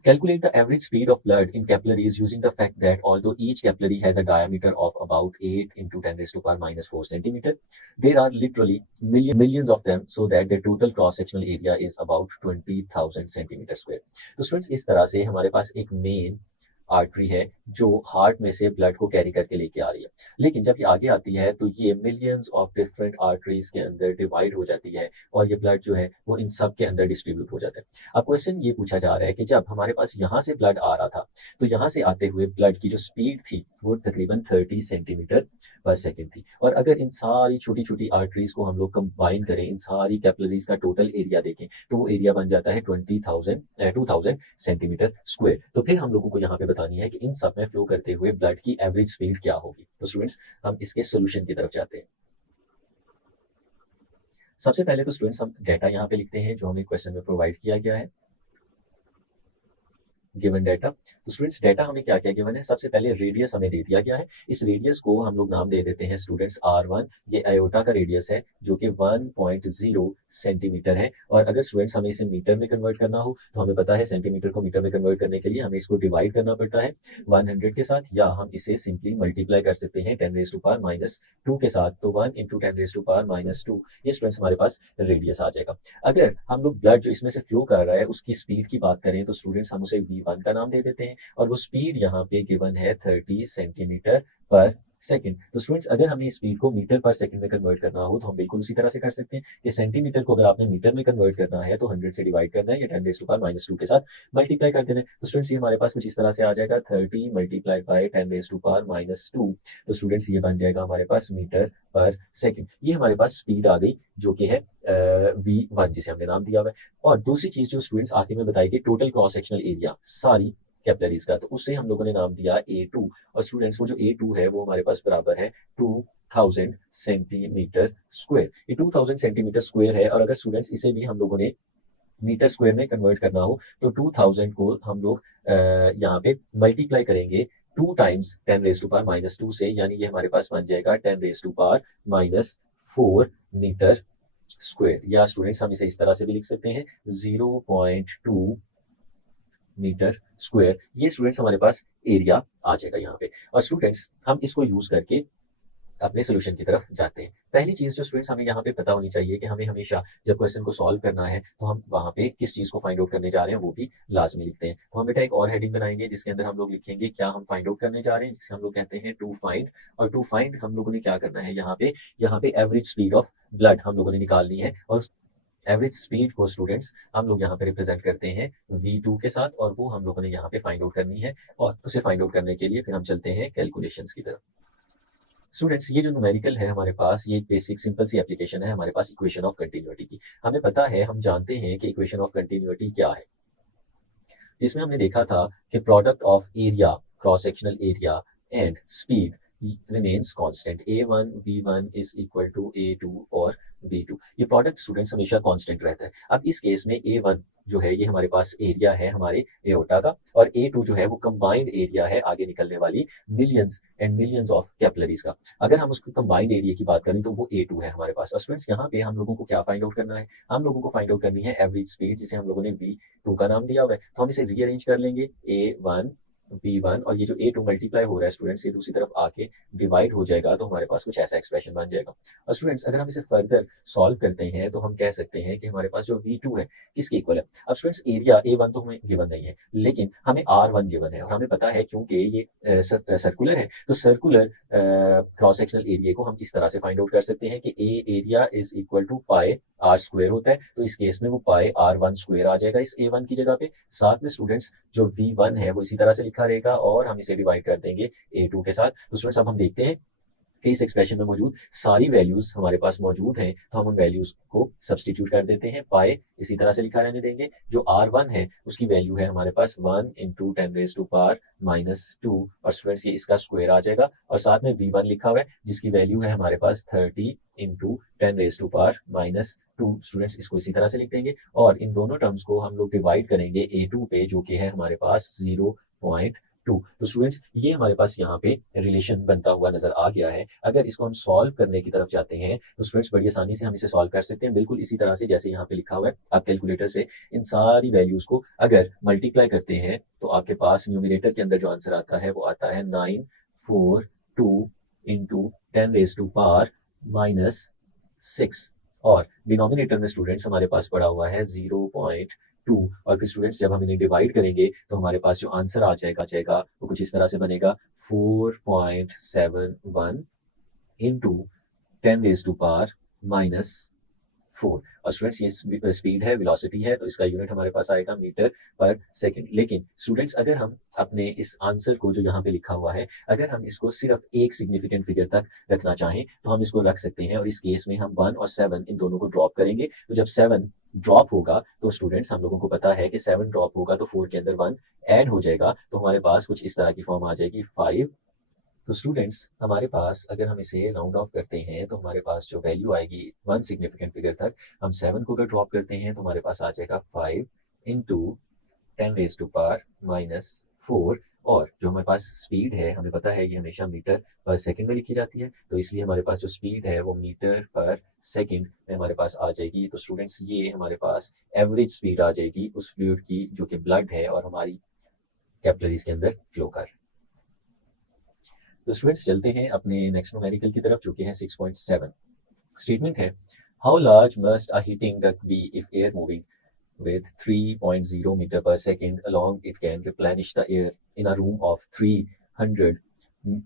Calculate the average speed of blood in capillaries using the fact that although each capillary has a diameter of about 8 into 10 raised to power minus 4 centimeter, there are literally millions of them so that the total cross-sectional area is about 20,000 centimeter square. तो students इस तरह से हमारे पास एक main artery है जो heart में से ब्लड को कैरी करके लेके आ रही है, लेकिन जब ये आगे आती है तो ये मिलियंस ऑफ डिफरेंट आर्टरीज के अंदर डिवाइड हो जाती है और ये ब्लड जो है वो इन सब के अंदर डिस्ट्रीब्यूट हो जाता है। अब क्वेश्चन ये पूछा जा रहा है कि जब हमारे पास यहाँ से ब्लड आ रहा था तो यहाँ से आते हुए ब्लड की जो स्पीड थी वो तकरीबन 30 सेंटीमीटर पर सेकेंड थी और अगर इन सारी छोटी छोटी आर्टरीज को हम लोग कंबाइन करें, इन सारी कैपिलरीज का टोटल एरिया देखें तो वो एरिया बन जाता है 2000 सेंटीमीटर स्क्वायर। तो फिर हम लोगों को यहाँ पे बतानी है कि इन सब में फ्लो करते हुए ब्लड की एवरेज स्पीड क्या होगी। तो स्टूडेंट्स हम इसके सोल्यूशन की तरफ जाते हैं। सबसे पहले तो स्टूडेंट्स हम डेटा यहाँ पे लिखते हैं जो हमें क्वेश्चन में प्रोवाइड किया गया है। Given data. तो स्टूडेंट्स डाटा हमें क्या क्या गिवन है, सबसे पहले रेडियस हमें दे दिया गया है। इस रेडियस को हम लोग नाम दे देते हैं स्टूडेंट्स R1। ये आयोटा का रेडियस है जो कि 1.0 सेंटीमीटर है। और अगर स्टूडेंट्स हमें इसे मीटर में कन्वर्ट करना हो तो हमें पता है सेंटीमीटर को मीटर में कन्वर्ट करने के लिए हमें इसको डिवाइड करना पड़ता है 100 के साथ, या हम इसे सिंपली मल्टीप्लाई कर सकते हैं 10⁻⁻² के साथ। तो 1 × 10⁻², ये स्टूडेंट्स हमारे पास रेडियस आ जाएगा। अगर हम लोग ब्लड जो इसमें से फ्लो कर रहा है उसकी स्पीड की बात करें तो स्टूडेंट्स हम उसे V1 का नाम दे देते हैं, और वो स्पीड यहाँ पे गिवन है 30 सेंटीमीटर पर सेकंड। तो स्टूडेंट्स अगर हमें स्पीड को मीटर पर सेकंड में कन्वर्ट करना हो तो हम बिल्कुल उसी तरह से कर सकते हैं कि सेंटीमीटर को अगर आपने मीटर में कन्वर्ट करना है तो 100 से डिवाइड करना है या 10⁻² के साथ मल्टीप्लाई कर देना है। तो स्टूडेंट्स ये हमारे पास कुछ इस तरह से आ जाएगा 30 × 10⁻²। तो स्टूडेंट्स ये बन जाएगा हमारे पास मीटर पर सेकंड। ये हमारे पास स्पीड आ गई जो कि है V1 जिसे हमने नाम दिया हुआ है। और दूसरी चीज जो स्टूडेंट्स आखिर में बताई कि टोटल क्रॉस सेक्शनल एरिया सारी कैपिलरीज का, तो उससे हम लोगों ने नाम दिया A2। और स्टूडेंट्स वो जो A2 है वो हमारे पास बराबर है 2000 सेंटीमीटर स्क्वायर। ये 2000 सेंटीमीटर स्क्वायर है, और अगर स्टूडेंट्स इसे भी हम लोगों ने मीटर स्क्वायर में कन्वर्ट करना हो तो 2000 को हम लोग यहाँ पे मल्टीप्लाई करेंगे 2 टाइम्स 10⁻² से, यानी ये हमारे पास बन जाएगा 10⁻⁻4 मीटर स्क्वायर। या स्टूडेंट्स हम इसे इस तरह से भी लिख सकते हैं 0.2 मीटर स्क्वायर। ये स्टूडेंट्स हमारे पास एरिया आ जाएगा यहाँ पे। और स्टूडेंट्स हम इसको यूज करके अपने सोल्यूशन की तरफ जाते हैं। पहली चीज जो स्टूडेंट्स हमें यहाँ पे पता होनी चाहिए कि हमें हमेशा जब क्वेश्चन को सॉल्व करना है तो हम वहाँ पे किस चीज को फाइंड आउट करने जा रहे हैं वो भी लाजमी लिखते हैं। तो हम बेटा एक और हेडिंग बनाएंगे जिसके अंदर हम लोग लिखेंगे क्या हम फाइंड आउट करने जा रहे हैं, जिसे हम लोग कहते हैं टू फाइंड। और टू फाइंड हम लोगों ने क्या करना है, यहाँ पे एवरेज स्पीड ऑफ ब्लड हम लोगों ने निकालनी है। और एवरेज स्पीड को स्टूडेंट्स हम लोग यहाँ पे रिप्रेजेंट करते हैं V2 के साथ, और वो हम लोगों ने यहाँ पे फाइंड आउट करनी है। और उसे फाइंड आउट करने के लिए फिर हम चलते हैं कैलकुलेशंस की तरफ। स्टूडेंट्स ये जो न्यूमेरिकल है हमारे पास, ये एक बेसिक सिंपल सी एप्लीकेशन है हमारे पास इक्वेशन ऑफ कंटिन्यूटी की। हमें पता है, हम जानते हैं कि इक्वेशन ऑफ कंटिन्यूटी क्या है, जिसमें हमने देखा था कि product of area, cross sectional area and speed remains constant। A1 V1 is equal to A2 और V2। ये प्रोडक्ट स्टूडेंट्स हमेशा कांस्टेंट रहता है। अब इस केस में A1 जो है ये हमारे पास एरिया है हमारे एओर्टा का, और A2 जो है वो कंबाइंड एरिया है आगे निकलने वाली millions and millions of capillaries का। अगर हम उसको कंबाइंड एरिया की बात करें तो वो A2 है हमारे पास। और स्टूडेंट्स यहाँ पे हम लोगों को क्या फाइंड आउट करना है, हम लोगों को फाइंड आउट करनी है एवरेज स्पीड, जिसे हम लोगों ने V2 का नाम दिया हुआ है। तो हम इसे रीअरेंज कर लेंगे A1 V1, और ये जो A2 मल्टीप्लाई हो रहा है स्टूडेंट्स ये दूसरी तरफ आके डिवाइड हो जाएगा, तो हमारे पास कुछ ऐसा एक्सप्रेशन बन जाएगा। और स्टूडेंट्स अगर हम इसे फर्दर सॉल्व करते हैं तो हम कह सकते हैं कि हमारे पास जो V2 है किसके इक्वल है। अब स्टूडेंट्स एरिया A1 तो हमें गिवन नहीं है, लेकिन हमें R1 गिवन है, और हमें पता है क्योंकि ये सर्कुलर है तो सर्कुलर क्रॉस सेक्शनल एरिया को हम इस तरह से फाइंड आउट कर सकते हैं कि A area is equal to pi R square होता है। तो इस केस में वो पाई R1 स्क्वायर आ जाएगा इस A1 की जगह पे। साथ में स्टूडेंट्स जो V1 है वो इसी तरह से लिखा रहेगा, और हम इसे डिवाइड कर देंगे A2 के साथ। तो स्टूडेंट्स अब हम देखते हैं कि इस एक्सप्रेशन में मौजूद सारी वैल्यूज हमारे पास मौजूद हैं, तो हम उन वैल्यूज को सब्सटीट्यूट कर देते हैं। पाई इसी तरह से लिखा रहने देंगे। जो R1 है उसकी वैल्यू है हमारे पास 1 × 10⁻⁻², और स्टूडेंट्स ये इसका स्क्वायर आ जाएगा। और साथ में V1 लिखा हुआ है जिसकी वैल्यू है हमारे पास 30 × 10⁻²। स्टूडेंट्स इसको इसी तरह से लिख देंगे, और इन दोनों टर्म्स को हम लोग डिवाइड करेंगे A2 पे जो कि है हमारे पास 0.2। तो स्टूडेंट्स ये हमारे पास यहाँ पे रिलेशन बनता हुआ नजर आ गया है। अगर इसको हम सॉल्व करने की तरफ जाते हैं तो स्टूडेंट्स बड़ी आसानी से हम इसे सॉल्व कर सकते हैं, बिल्कुल इसी तरह से जैसे यहाँ पे लिखा हुआ है। आप कैलकुलेटर से इन सारी वैल्यूज को अगर मल्टीप्लाई करते हैं तो आपके पास न्यूमिनेटर के अंदर जो आंसर आता है वो आता है 942 × 10⁻⁻6, और डिनोमिनेटर में स्टूडेंट्स हमारे पास पड़ा हुआ है 0.2। और फिर स्टूडेंट्स जब हम इन्हें डिवाइड करेंगे तो हमारे पास जो आंसर आ जाएगा वो कुछ इस तरह से बनेगा 4.71 × 10⁻⁻4। और स्टूडेंट्स ये स्पीड है, वेलोसिटी है, तो इसका यूनिट हमारे पास आएगा मीटर पर सेकंड। लेकिन स्टूडेंट्स अगर हम अपने इस आंसर को जो यहाँ पे लिखा हुआ है, अगर हम इसको सिर्फ एक सिग्निफिकेंट फिगर तक रखना चाहें तो हम इसको रख सकते हैं, और इस केस में हम 1 और 7 इन दोनों को ड्रॉप करेंगे। तो जब 7 ड्रॉप होगा तो स्टूडेंट्स हम लोगों को पता है कि 7 ड्रॉप होगा तो 4 के अंदर 1 ऐड हो जाएगा, तो हमारे पास कुछ इस तरह की फॉर्म आ जाएगी 5। तो स्टूडेंट्स हमारे पास अगर हम इसे राउंड ऑफ करते हैं तो हमारे पास जो वैल्यू आएगी 1 सिग्निफिकेंट फिगर तक, हम 7 को अगर ड्रॉप करते हैं तो हमारे पास आ जाएगा 5 × 10⁻⁻⁴, और जो हमारे पास स्पीड है हमें पता है ये हमेशा मीटर पर सेकंड में लिखी जाती है, तो इसलिए हमारे पास जो स्पीड है वो मीटर पर सेकंड में हमारे पास आ जाएगी। तो स्टूडेंट्स ये हमारे पास एवरेज स्पीड आ जाएगी उस फ्लूइड की जो कि ब्लड है और हमारी कैपिलरीज के अंदर फ्लो कर। तो स्टूडेंट्स चलते हैं अपने नेक्स्ट न्यूमेरिकल की तरफ जो कि है 6.7। स्टेटमेंट है, how large must a heating duct be if air moving with 3.0 meter per second along it can replenish the air in a room of 300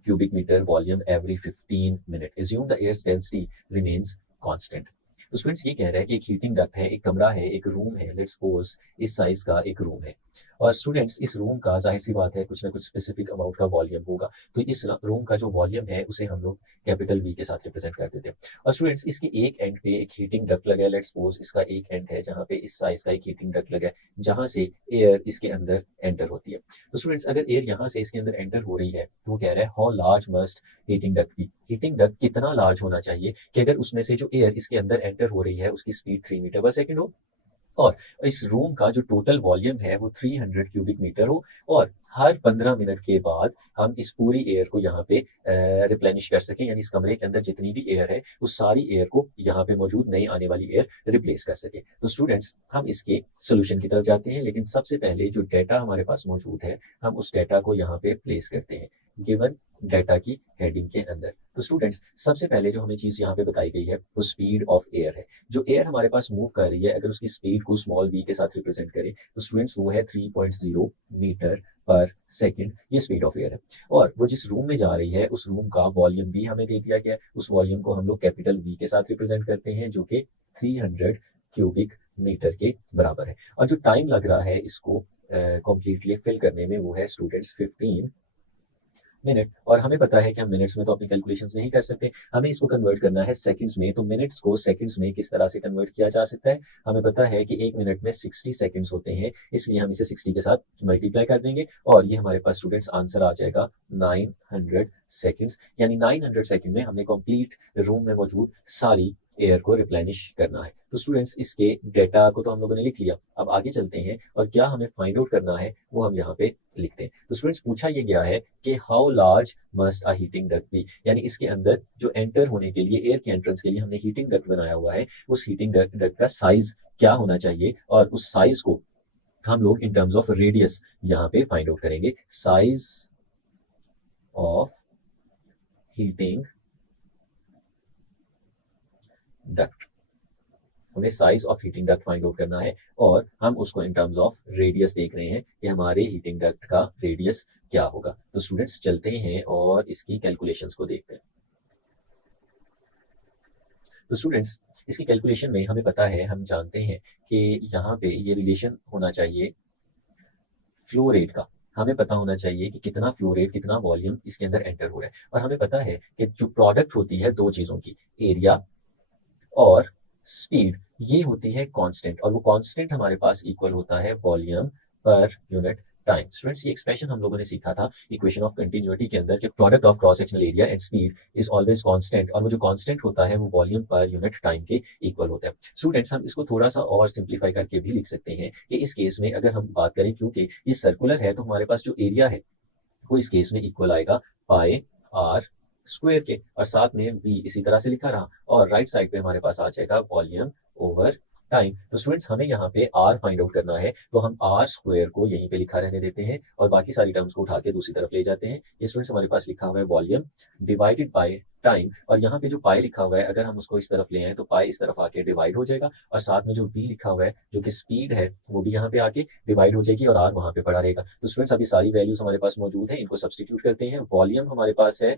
cubic meter volume every 15 minutes. Assume the air's density remains constant. तो students ये कह रहा है कि एक heating duct है, एक कमरा है, एक रूम है, लेट्स सपोज इस साइज का एक रूम है, और स्टूडेंट्स इस रूम का जाहिर सी बात है कुछ ना कुछ स्पेसिफिक अमाउंट का वॉल्यूम होगा। तो इस रूम का जो वॉल्यूम है उसे हम लोग कैपिटल वी के साथ रिप्रेजेंट करते थे। और स्टूडेंट्स इसके एक एंड पे एक हीटिंग डक्ट लगा है, लेट्स सपोज इसका एक एंड है जहाँ पे इस साइज का एक हीटिंग डक्ट लगा है जहाँ से एयर इसके अंदर एंटर होती है। तो स्टूडेंट्स अगर एयर यहाँ से इसके अंदर एंटर हो रही है तो वो कह रहा है how large must heating duct be, heating duct कितना लार्ज होना चाहिए कि अगर उसमें से जो एयर इसके अंदर एंटर हो रही है उसकी स्पीड 3 मीटर पर सेकंड हो, और इस रूम का जो टोटल वॉल्यूम है वो 300 क्यूबिक मीटर हो, और हर 15 मिनट के बाद हम इस पूरी एयर को यहाँ पे रिप्लेनिश कर सकें, यानी इस कमरे के अंदर जितनी भी एयर है उस सारी एयर को यहाँ पे मौजूद नई आने वाली एयर रिप्लेस कर सके। तो स्टूडेंट्स हम इसके सोल्यूशन की तरफ जाते हैं, लेकिन सबसे पहले जो डेटा हमारे पास मौजूद है हम उस डेटा को यहाँ पे प्लेस करते हैं गिवन डाटा की हेडिंग के अंदर। तो स्टूडेंट्स सबसे पहले जो हमें चीज यहाँ पे बताई गई है वो स्पीड ऑफ एयर है। जो एयर हमारे पास मूव कर रही है अगर उसकी स्पीड को स्मॉल वी के साथ रिप्रेजेंट करें तो स्टूडेंट्स वो है 3.0 मीटर पर सेकंड, ये स्पीड ऑफ एयर है। और वो जिस रूम में जा रही है उस रूम का वॉल्यूम भी हमें दे दिया गया है, उस वॉल्यूम को हम लोग कैपिटल वी के साथ रिप्रेजेंट करते हैं जो कि 300 क्यूबिक मीटर के बराबर है। और जो टाइम लग रहा है इसको कंप्लीटली फिल करने में वो है स्टूडेंट्स 15 मिनट, और हमें पता है कि हम मिनट्स में तो अपनी कैलकुलेशंस नहीं कर सकते, हमें इसको कन्वर्ट करना है सेकंड्स में। तो मिनट्स को सेकंड्स में किस तरह से कन्वर्ट किया जा सकता है, हमें पता है कि एक मिनट में 60 सेकंड्स होते हैं, इसलिए हम इसे 60 के साथ मल्टीप्लाई कर देंगे और ये हमारे पास स्टूडेंट्स आंसर आ जाएगा 900 सेकंड्स। यानी 900 सेकंड में हमने कंप्लीट रूम में मौजूद सारी एयर को रिप्लेनिश करना है। तो स्टूडेंट्स इसके डेटा को तो हम लोगों ने लिख लिया, अब आगे चलते हैं और क्या हमें फाइंड आउट करना है वो हम यहाँ पे लिखते हैं। तो स्टूडेंट्स पूछा ये गया है कि how large must a heating duct be, यानी इसके अंदर जो एंटर होने के लिए एयर के एंट्रेंस के लिए हमने हीटिंग डक्ट बनाया हुआ है उस हीटिंग डक्ट का साइज क्या होना चाहिए, और उस साइज को हम लोग इन टर्म्स ऑफ रेडियस यहाँ पे फाइंड आउट करेंगे। साइज ऑफ हीटिंग डक्ट, हमें size of heating duct find out करना है और हम उसको इन टर्म्स ऑफ रेडियस देख रहे हैं कि हमारे हीटिंग डक्ट का रेडियस क्या होगा। तो स्टूडेंट्स चलते हैं और इसकी कैलकुलेशंस को देखते हैं। तो स्टूडेंट्स इसकी कैलकुलेशन में हमें पता है, हम जानते हैं कि यहाँ पे ये रिलेशन होना चाहिए फ्लो रेट का, हमें पता होना चाहिए कि कितना फ्लो रेट कितना वॉल्यूम इसके अंदर एंटर हो रहा है, और हमें पता है कि जो प्रोडक्ट होती है दो चीजों की, एरिया और स्पीड, ये होती है कांस्टेंट, और वो कांस्टेंट हमारे पास इक्वल होता है volume per unit time. Students ये एक्सप्रेशन हम लोगों ने सीखा था इक्वेशन ऑफ कंटिन्यूटी के अंदर कि product of cross sectional area and speed is always constant, और वो जो कांस्टेंट होता है वो वॉल्यूम पर यूनिट टाइम के इक्वल होता है। स्टूडेंट्स हम इसको थोड़ा सा और सिंप्लीफाई करके भी लिख सकते हैं कि इस केस में अगर हम बात करें, क्योंकि ये सर्कुलर है तो हमारे पास जो एरिया है वो इस केस में इक्वल आएगा पाई आर स्क्वायर के, और साथ में v इसी तरह से लिखा रहा, और राइट साइड पे हमारे पास आ जाएगा वॉल्यूम ओवर टाइम। तो स्टूडेंट्स हमें यहाँ पे r फाइंड आउट करना है, तो हम r स्क्वायर को यहीं पे लिखा रहने देते हैं और बाकी सारी टर्म्स को उठा के दूसरी तरफ ले जाते हैं। ये स्टूडेंट्स हमारे पास लिखा हुआ है वॉल्यूम डिवाइडेड बाय टाइम, और यहाँ पे जो पाई लिखा हुआ है अगर हम उसको इस तरफ ले आए तो पाई इस तरफ आके डिवाइड हो जाएगा, और साथ में जो v लिखा हुआ है जो कि स्पीड है वो भी यहाँ पे आके डिवाइड हो जाएगी और r वहां पे पड़ा रहेगा। तो स्टूडेंट्स अभी सारी वैल्यूज हमारे पास मौजूद है, इनको सब्सटीट्यूट करते हैं। वॉल्यूम हमारे पास है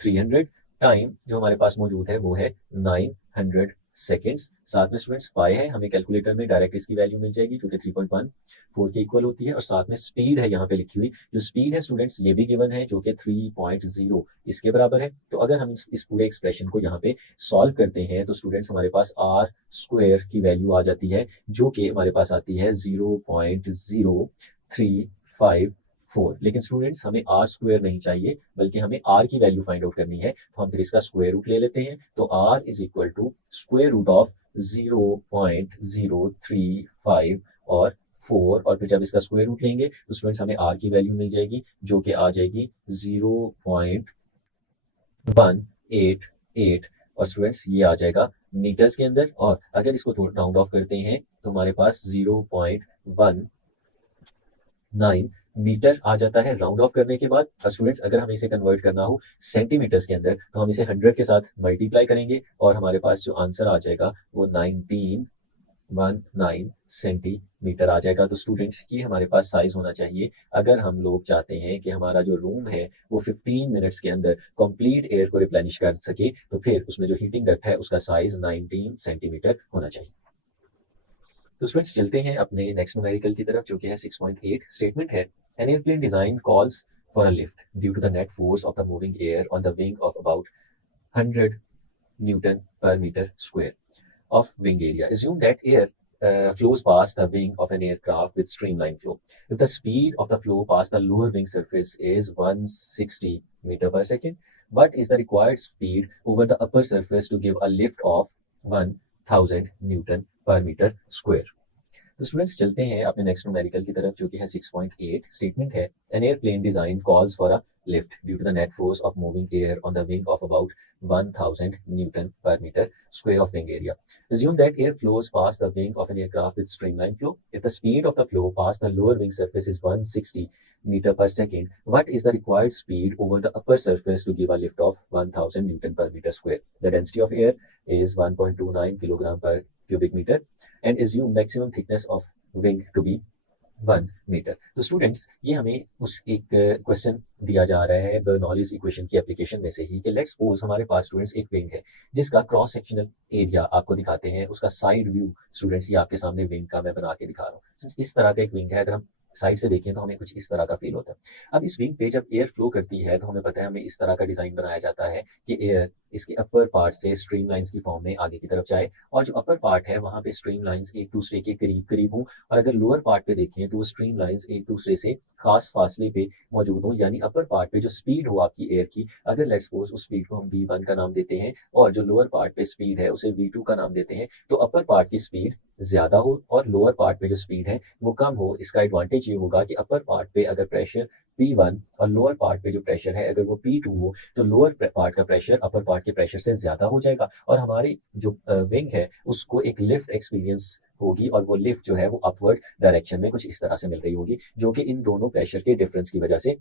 300, टाइम जो हमारे पास मौजूद है वो है 900 सेकेंड्स, साथ में स्टूडेंट्स पाई है, हमें कैलकुलेटर में डायरेक्ट इसकी वैल्यू मिल जाएगी जो कि 3.14 के इक्वल होती है, और साथ में स्पीड है यहाँ पे लिखी हुई, जो स्पीड है स्टूडेंट्स ये भी गिवन है जो कि 3.0 इसके बराबर है। तो अगर हम इस पूरे एक्सप्रेशन को यहाँ पे सॉल्व करते हैं तो स्टूडेंट्स हमारे पास आर स्क्वायर की वैल्यू आ जाती है जो कि हमारे पास आती है 0.0354, लेकिन स्टूडेंट्स हमें आर स्क्वायर नहीं चाहिए बल्कि हमें आर की वैल्यू फाइंड आउट करनी है, तो हम फिर इसका स्क्वायर रूट ले लेते हैं। तो R is equal to square root of 0.035 और 4 और फिर जब इसका स्क्वायर रूट लेंगे तो स्टूडेंट्स हमें r की वैल्यू मिल जाएगी जो कि आ जाएगी 0.188 और स्टूडेंट्स ये आ जाएगा मीटर्स के अंदर। और अगर इसको थोड़ा राउंड ऑफ करते हैं तो हमारे पास 0.19 मीटर आ जाता है राउंड ऑफ करने के बाद। स्टूडेंट्स अगर हमें इसे कन्वर्ट करना हो सेंटीमीटर्स के अंदर तो हम इसे 100 के साथ मल्टीप्लाई करेंगे और हमारे पास जो आंसर आ जाएगा वो 1919 सेंटीमीटर आ जाएगा। तो स्टूडेंट्स की हमारे पास साइज होना चाहिए, अगर हम लोग चाहते हैं कि हमारा जो रूम है वो 15 मिनट्स के अंदर कंप्लीट एयर को रिप्लेनिश कर सके, तो फिर उसमें जो हीटिंग डक्ट है उसका साइज 19 सेंटीमीटर होना चाहिए। तो स्टूडेंट्स चलते हैं अपने नेक्स्ट न्यूमेरिकल की तरफ जो कि है 6.8। स्टेटमेंट है an airplane design calls for a lift due to the net force of the moving air on the wing of about 100 Newton per meter square of wing area. Assume that air flows past the wing of an aircraft with streamline flow. If the speed of the flow past the lower wing surface is 160 meter per second, what is the required speed over the upper surface to give a lift of 1000 Newton per meter square? तो students चलते हैं अपने next numerical की तरफ जो कि है 6.8। Statement है an airplane design calls for a lift due to the net force of moving air on the wing of about 1000 Newton per meter square of wing area. Assume that air flows past the wing of an aircraft with streamline flow. If the speed of the flow past the lower wing surface is 160 meter per second, what is the required speed over the upper surface to give a lift of 1000 Newton per meter square? The density of air is 1.29 kilogram per cubic meter and assume maximum thickness of wing to be 1 metre. तो students ये हमें उस एक question दिया जा रहा है Bernoulli's equation की एप्लीकेशन में से ही कि लेट्स सपोज हमारे पास स्टूडेंट्स एक विंग है जिसका क्रॉस सेक्शनल एरिया आपको दिखाते हैं, उसका साइड व्यू स्टूडेंट्स ये आपके सामने विंग का मैं बना के दिखा रहा हूँ। इस तरह का एक विंग है, अगर हम साइड से देखें तो हमें कुछ इस तरह का फील होता है। अब इस विंग पे जब एयर फ्लो करती है तो हमें पता है हमें इस तरह का डिजाइन बनाया जाता है कि एयर इसके अपर पार्ट से स्ट्रीम लाइंस की फॉर्म में आगे की तरफ जाए और जो अपर पार्ट है वहां पे स्ट्रीम लाइंस एक दूसरे के करीब करीब हों, और अगर लोअर पार्ट पे देखें तो वो स्ट्रीम लाइंस एक दूसरे से खास फासले पे मौजूद हों। यानी अपर पार्ट पे जो स्पीड हो आपकी एयर की, अगर लेट्स सपोज उस स्पीड को हम v1 का नाम देते हैं और जो लोअर पार्ट पे स्पीड है उसे v2 का नाम देते हैं, तो अपर पार्ट की स्पीड ज्यादा हो और लोअर पार्ट पे जो स्पीड है वो कम हो। इसका एडवांटेज ये होगा कि अपर पार्ट पे अगर प्रेशर P1 और लोअर पार्ट पे जो प्रेशर है अगर वो P2 हो तो लोअर पार्ट का प्रेशर अपर पार्ट के प्रेशर से ज्यादा हो जाएगा और हमारी जो विंग है उसको एक लिफ्ट एक्सपीरियंस होगी और वो लिफ्ट जो है वो अपवर्ड डायरेक्शन में कुछ इस तरह से मिल रही होगी जो कि इन दोनों प्रेशर के डिफरेंस की वजह से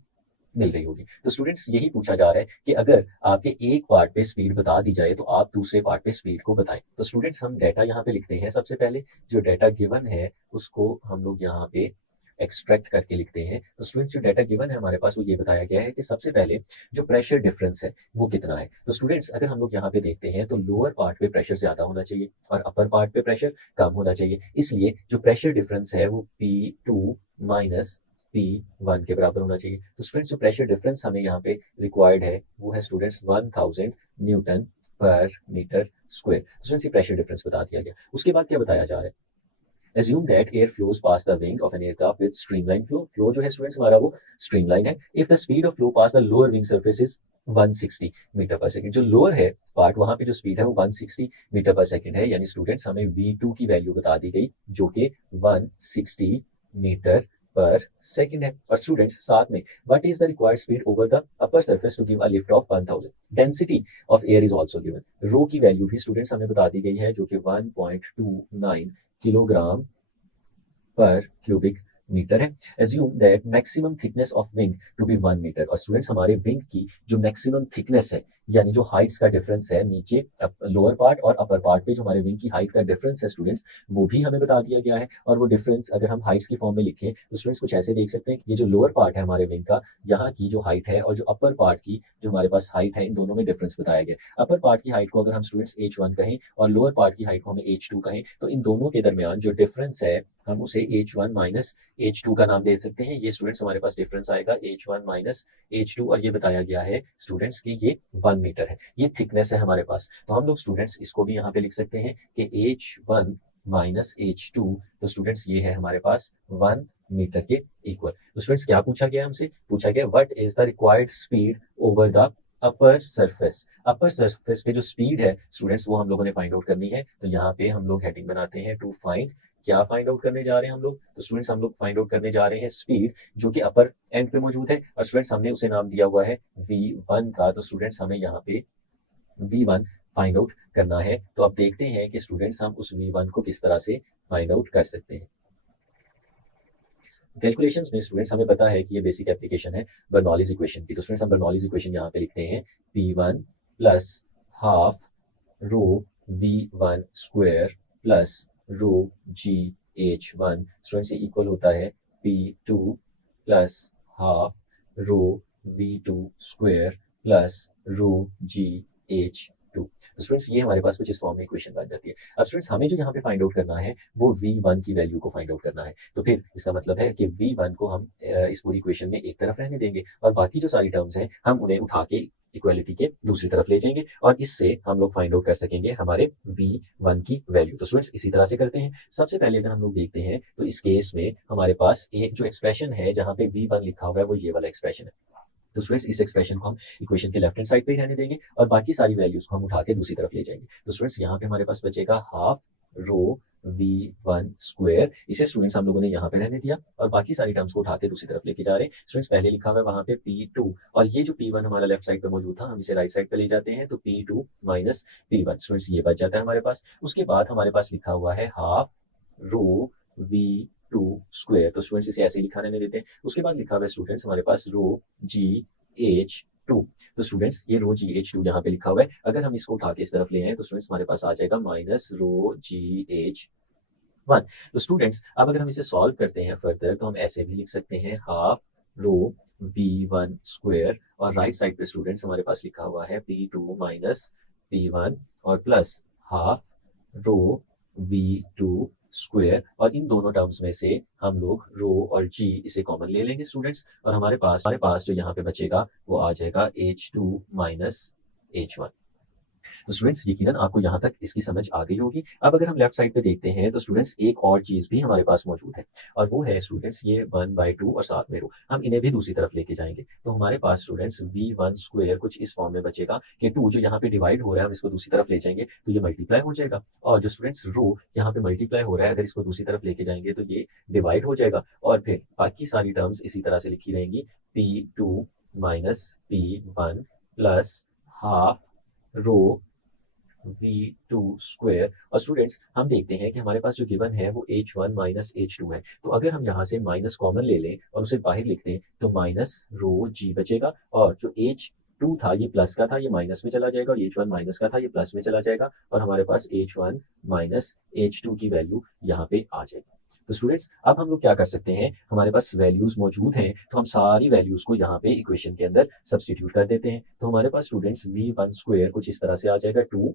मिल रही होगी। तो स्टूडेंट्स यही पूछा जा रहा है कि अगर आपके एक पार्ट पे स्पीड बता दी जाए तो आप दूसरे पार्ट पे स्पीड को बताएं। तो स्टूडेंट्स हम डाटा यहाँ पे लिखते हैं। सबसे पहले जो डाटा गिवन है उसको हम लोग यहाँ पे एक्सट्रैक्ट करके लिखते हैं। तो स्टूडेंट्स जो डाटा गिवन है हमारे पास वो ये बताया गया है कि सबसे पहले जो प्रेशर डिफरेंस है वो कितना है। तो स्टूडेंट्स अगर हम लोग यहाँ पे देखते हैं तो लोअर पार्ट पे प्रेशर ज्यादा होना चाहिए और अपर पार्ट पे प्रेशर कम होना चाहिए, इसलिए जो प्रेशर डिफरेंस है वो P2 माइनस P1 के बराबर होना चाहिए। तो स्टूडेंट्स जो प्रेशर डिफरेंस हमें यहाँ पे रिक्वायर्ड है वो है students 1000 Newton per metre square. Students ये प्रेशर डिफरेंस बता दिया गया। उसके बाद क्या बताया जा रहा है, Assume that air flows past the wing of an aircraft with streamline flow. Flow जो है स्टूडेंट्स हमारा वो streamline है। If the speed of flow past the lower wing surface is 160 metre per second, जो लोअर है part वहां पे जो स्पीड है वो 160 मीटर पर सेकंड है, यानी स्टूडेंट्स हमें v2 की वैल्यू बता दी गई जो कि 160 मीटर पर सेकंड है। और स्टूडेंट्स साथ में what is the required speed over the upper surface to give a lift of 1000। Density of air is also given. Rho की वैल्यू भी स्टूडेंट्स हमें बता दी गई है जो कि 1.29 किलोग्राम पर क्यूबिक मीटर है। Assume that maximum thickness of wing to be 1 metre. और स्टूडेंट्स हमारे विंग की जो मैक्सिमम थिकनेस है यानी जो हाइट्स का डिफरेंस है नीचे लोअर पार्ट और अपर पार्ट पे जो हमारे विंग की हाइट का डिफरेंस है स्टूडेंट्स वो भी हमें बता दिया गया है। और वो डिफरेंस अगर हम हाइट्स की फॉर्म में लिखें तो स्टूडेंट्स कुछ ऐसे देख सकते हैं, ये जो लोअर पार्ट है हमारे विंग का यहाँ की जो हाइट है और जो अपर पार्ट की जो हमारे पास हाइट है इन दोनों में डिफरेंस बताया गया। अपर पार्ट की हाइट को अगर हम स्टूडेंट्स h1 कहें और लोअर पार्ट की हाइट को हमें h2 कहें तो इन दोनों के दरमियान जो डिफरेंस है हम उसे h1 माइनस h2 का नाम दे सकते हैं। ये स्टूडेंट्स हमारे पास डिफरेंस आएगा h1 माइनस h2 और ये बताया गया है स्टूडेंट्स की ये 1 मीटर है, ये थिकनेस है हमारे पास। तो हम लोग स्टूडेंट्स इसको भी यहाँ पे लिख सकते हैं कि h1 माइनस h2, तो स्टूडेंट्स ये है हमारे पास 1 मीटर के इक्वल। तो स्टूडेंट्स क्या पूछा गया हमसे, पूछा गया what is the required speed over the upper surface. Upper surface पे जो स्पीड है स्टूडेंट्स वो हम लोगों ने फाइंड आउट करनी है। तो यहाँ पे हम लोग हेडिंग बनाते हैं टू फाइंड क्या फाइंड आउट करने जा रहे हैं हम लोग? तो स्टूडेंट्स हम लोग फाइंड आउट करने जा रहे हैं स्पीड, जो कि अपर एंड पे मौजूद है, और स्टूडेंट्स हमने उसे नाम दिया हुआ है v1 का। तो स्टूडेंट्स हमें यहाँ पे v1 फाइंड आउट करना है। तो अब देखते हैं कि स्टूडेंट्स हम उस v1 को किस तरह से फाइंड आउट कर सकते हैं। कैलकुलेशंस में स्टूडेंट्स हमें पता है कि ये बेसिक एप्लीकेशन है बर्नौलीज इक्वेशन की। तो स्टूडेंट्स हम बर्नौलीज इक्वेशन यहाँ पे लिखते हैं p1 plus half rho v1 square plus rho gh1। Students ये इक्वल होता है p2 प्लस हाफ रो v2 स्क्वायर प्लस रो gh2। तो स्टूडेंट्स ये हमारे पास कुछ इस फॉर्म में इक्वेशन बन जाती है। अब स्टूडेंट्स हमें जो यहाँ पे फाइंड आउट करना है वो v1 की वैल्यू को फाइंड आउट करना है। तो फिर इसका मतलब है कि v1 को हम इस पूरी इक्वेशन में एक तरफ रहने देंगे, और बाकी जो सारी टर्म्स हैं हम उन्हें उठा के इक्वालिटी के दूसरी तरफ ले जाएंगे, और इससे हम लोग फाइंड आउट कर सकेंगे हमारे v1 की वैल्यू। तो स्टूडेंट्स इसी तरह से करते हैं। सबसे पहले अगर हम लोग देखते हैं तो इस केस में हमारे पास एक जो एक्सप्रेशन है जहां पे v1 लिखा हुआ है वो ये वाला एक्सप्रेशन है। तो स्टूडेंट्स इस एक्सप्रेशन को हम इक्वेशन के लेफ्ट हैंड साइड पे ही रहने देंगे, और बाकी सारी वैल्यूज को हम उठा के दूसरी तरफ ले जाएंगे। तो स्टूडेंट्स यहाँ पे हमारे पास बचेगा हाफ रो v1 स्क्वायर। इसे स्टूडेंट्स हम लोगों ने यहाँ पे रहने दिया, और बाकी सारी टर्म्स को उठा के दूसरी तरफ लेके जा रहे हैं। स्टूडेंट्स पहले लिखा हुआ है वहां पे p2, और ये जो p1 हमारा लेफ्ट साइड पे मौजूद था हम इसे राइट साइड पे ले जाते हैं, तो p2 माइनस p1। स्टूडेंट्स ये बच जाता है हमारे पास। उसके बाद हमारे पास लिखा हुआ है हाफ रो v2 स्क्वायर। तो स्टूडेंट्स इसे ऐसे ही लिखा रहने देते हैं। उसके बाद लिखा हुआ है स्टूडेंट्स हमारे पास रो gh2। तो स्टूडेंट्स ये रो gh2 यहाँ पे लिखा हुआ है, अगर हम इसको उठा के इस तरफ ले आए तो स्टूडेंट्स हमारे पास आ जाएगा माइनस रो gh1। तो स्टूडेंट्स अब अगर हम इसे सॉल्व करते हैं फर्दर तो हम ऐसे भी लिख सकते हैं हाफ रो v1 स्क्वायर, और राइट साइड पे स्टूडेंट्स हमारे पास लिखा हुआ है p2 माइनस p1 और प्लस हाफ रो v2 स्क्वायर, और इन दोनों टर्म्स में से हम लोग रो और g इसे कॉमन ले लेंगे स्टूडेंट्स, और हमारे पास जो यहाँ पे बचेगा वो आ जाएगा h2 माइनस h1। तो स्टूडेंट्स यकीनन आपको यहाँ तक इसकी समझ आ गई होगी। अब अगर हम लेफ्ट साइड पे देखते हैं तो स्टूडेंट्स एक और चीज भी हमारे पास मौजूद है, और वो है स्टूडेंट्स ये 1/2 और साथ में रो, हम इन्हें भी दूसरी तरफ लेके जाएंगे। तो हमारे पास स्टूडेंट्स v1 स्क्वायर कुछ इस फॉर्म में बचेगा कि 2 जो यहाँ पे डिवाइड हो रहा है हम इसको दूसरी तरफ ले जाएंगे तो ये मल्टीप्लाई हो जाएगा, और जो स्टूडेंट्स रो यहाँ पे मल्टीप्लाई हो रहा है अगर इसको दूसरी तरफ लेके जाएंगे तो ये डिवाइड हो जाएगा, और फिर बाकी सारी टर्म्स इसी तरह से लिखी रहेंगी p2 minus p1 plus half रो v2 स्क्वायर। और स्टूडेंट्स हम देखते हैं कि हमारे पास जो गिवन है वो h1 माइनस h2 है, तो अगर हम यहाँ से माइनस कॉमन ले लें और उसे बाहर लिख दें तो माइनस रो g बचेगा, और जो h2 था ये प्लस का था ये माइनस में चला जाएगा, और h1 माइनस का था ये प्लस में चला जाएगा, और हमारे पास h1 माइनस h2 की वैल्यू यहाँ पे आ जाएगी। तो स्टूडेंट्स अब हम लोग क्या कर सकते हैं, हमारे पास वैल्यूज मौजूद हैं तो हम सारी वैल्यूज को यहाँ पे इक्वेशन के अंदर सब्सटीट्यूट कर देते हैं। तो हमारे पास स्टूडेंट्स v1 स्क्वायर कुछ इस तरह से आ जाएगा 2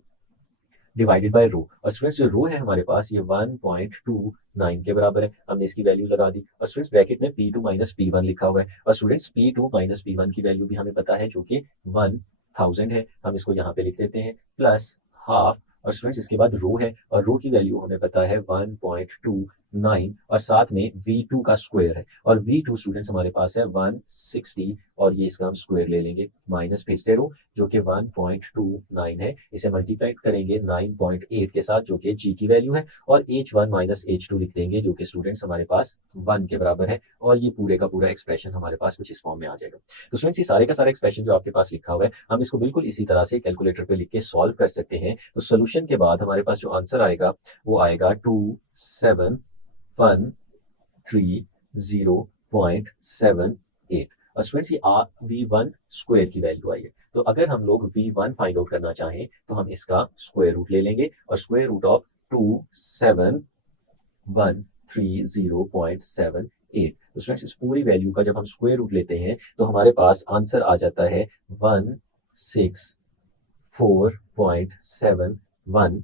डिवाइडेड बाय रो, और स्टूडेंट्स जो रो है हमारे पास ये 1.29 के बराबर है, हमने इसकी वैल्यू लगा दी, और स्टूडेंट्स ब्रैकेट में p2 माइनस p1 लिखा हुआ है, और स्टूडेंट्स p2 माइनस p1 की वैल्यू भी हमें पता है जो कि 1000 है, हम इसको यहाँ पे लिख देते हैं प्लस हाफ, और स्टूडेंट्स इसके बाद रो है और रो की वैल्यू हमें पता है 1.29, और साथ में v2 का स्क्वायर है, और v2 स्टूडेंट्स हमारे पास है 160, और ये इसका हम स्क्वायर ले लेंगे माइनस फिर से रो जो कि 1.29 है, इसे मल्टीप्लाई करेंगे 9.8 के साथ जो कि g की वैल्यू है, और h1 माइनस h2 लिख देंगे जो कि स्टूडेंट्स हमारे पास 1 के बराबर है, और ये पूरे का पूरा एक्सप्रेशन हमारे पास कुछ इस फॉर्म में आ जाएगा। तो स्टूडेंट्स ये सारे का सारा एक्सप्रेशन जो आपके पास लिखा हुआ है हम इसको बिल्कुल इसी तरह से कैलकुलेटर पे लिख के सॉल्व कर सकते हैं। तो सोल्यूशन के बाद हमारे पास जो आंसर आएगा वो आएगा 271330.78, और स्टूडेंट्स ये v1 स्क्वायर की वैल्यू आई है। तो अगर हम लोग v1 फाइंड आउट करना चाहें तो हम इसका स्क्वायर रूट ले लेंगे, और स्क्वायर रूट ऑफ 271330.78, तो स्टूडेंट्स इस पूरी वैल्यू का जब हम स्क्वायर रूट लेते हैं तो हमारे पास आंसर आ जाता है 164.71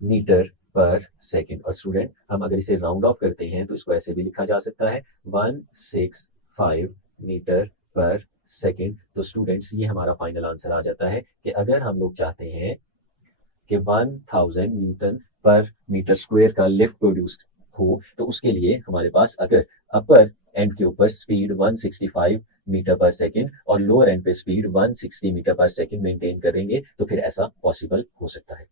मीटर पर सेकेंड। और स्टूडेंट हम अगर इसे राउंड ऑफ करते हैं तो इसको ऐसे भी लिखा जा सकता है 165 मीटर पर सेकेंड। तो स्टूडेंट्स ये हमारा फाइनल आंसर आ जाता है कि अगर हम लोग चाहते हैं कि 1000 न्यूटन पर मीटर स्क्वायर का लिफ्ट प्रोड्यूस हो तो उसके लिए हमारे पास अगर अपर एंड के ऊपर स्पीड 165 मीटर पर सेकेंड और लोअर एंड पे speed 160 metre per second maintain करेंगे तो फिर ऐसा पॉसिबल हो सकता है।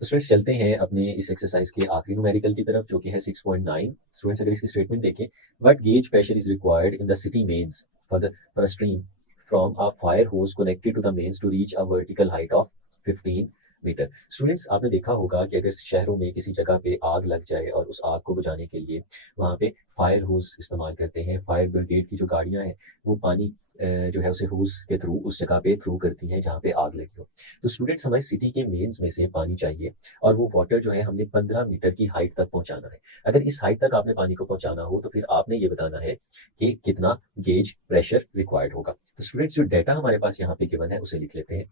तो स्टूडेंट्स चलते हैं अपने इस एक्सरसाइज के आखिरी न्यूमेरिकल की तरफ, जो कि है 6.9। स्टूडेंट्स अगर इसकी स्टेटमेंट देखें, what gauge pressure is required in the city mains for a stream from a fire hose connected to the mains to reach a vertical height of 15 metre. Students आपने देखा होगा कि अगर शहरों में किसी जगह पे आग लग जाए और उस आग को बुझाने के लिए वहाँ पे फायर होज इस्तेमाल करते हैं। फायर ब्रिगेड की जो गाड़ियां हैं वो पानी जो है उसे होज के थ्रू उस जगह पे थ्रू करती हैं जहाँ पे आग लगी हो। तो स्टूडेंट्स हमारे सिटी के मेन्स में से पानी चाहिए और वो वाटर जो है हमने 15 मीटर की हाइट तक पहुंचाना है। अगर इस हाइट तक आपने पानी को पहुंचाना हो तो फिर आपने ये बताना है कि कितना गेज प्रेशर रिक्वायर्ड होगा। तो स्टूडेंट्स जो डाटा हमारे पास यहाँ पे गिवन है उसे लिख लेते हैं।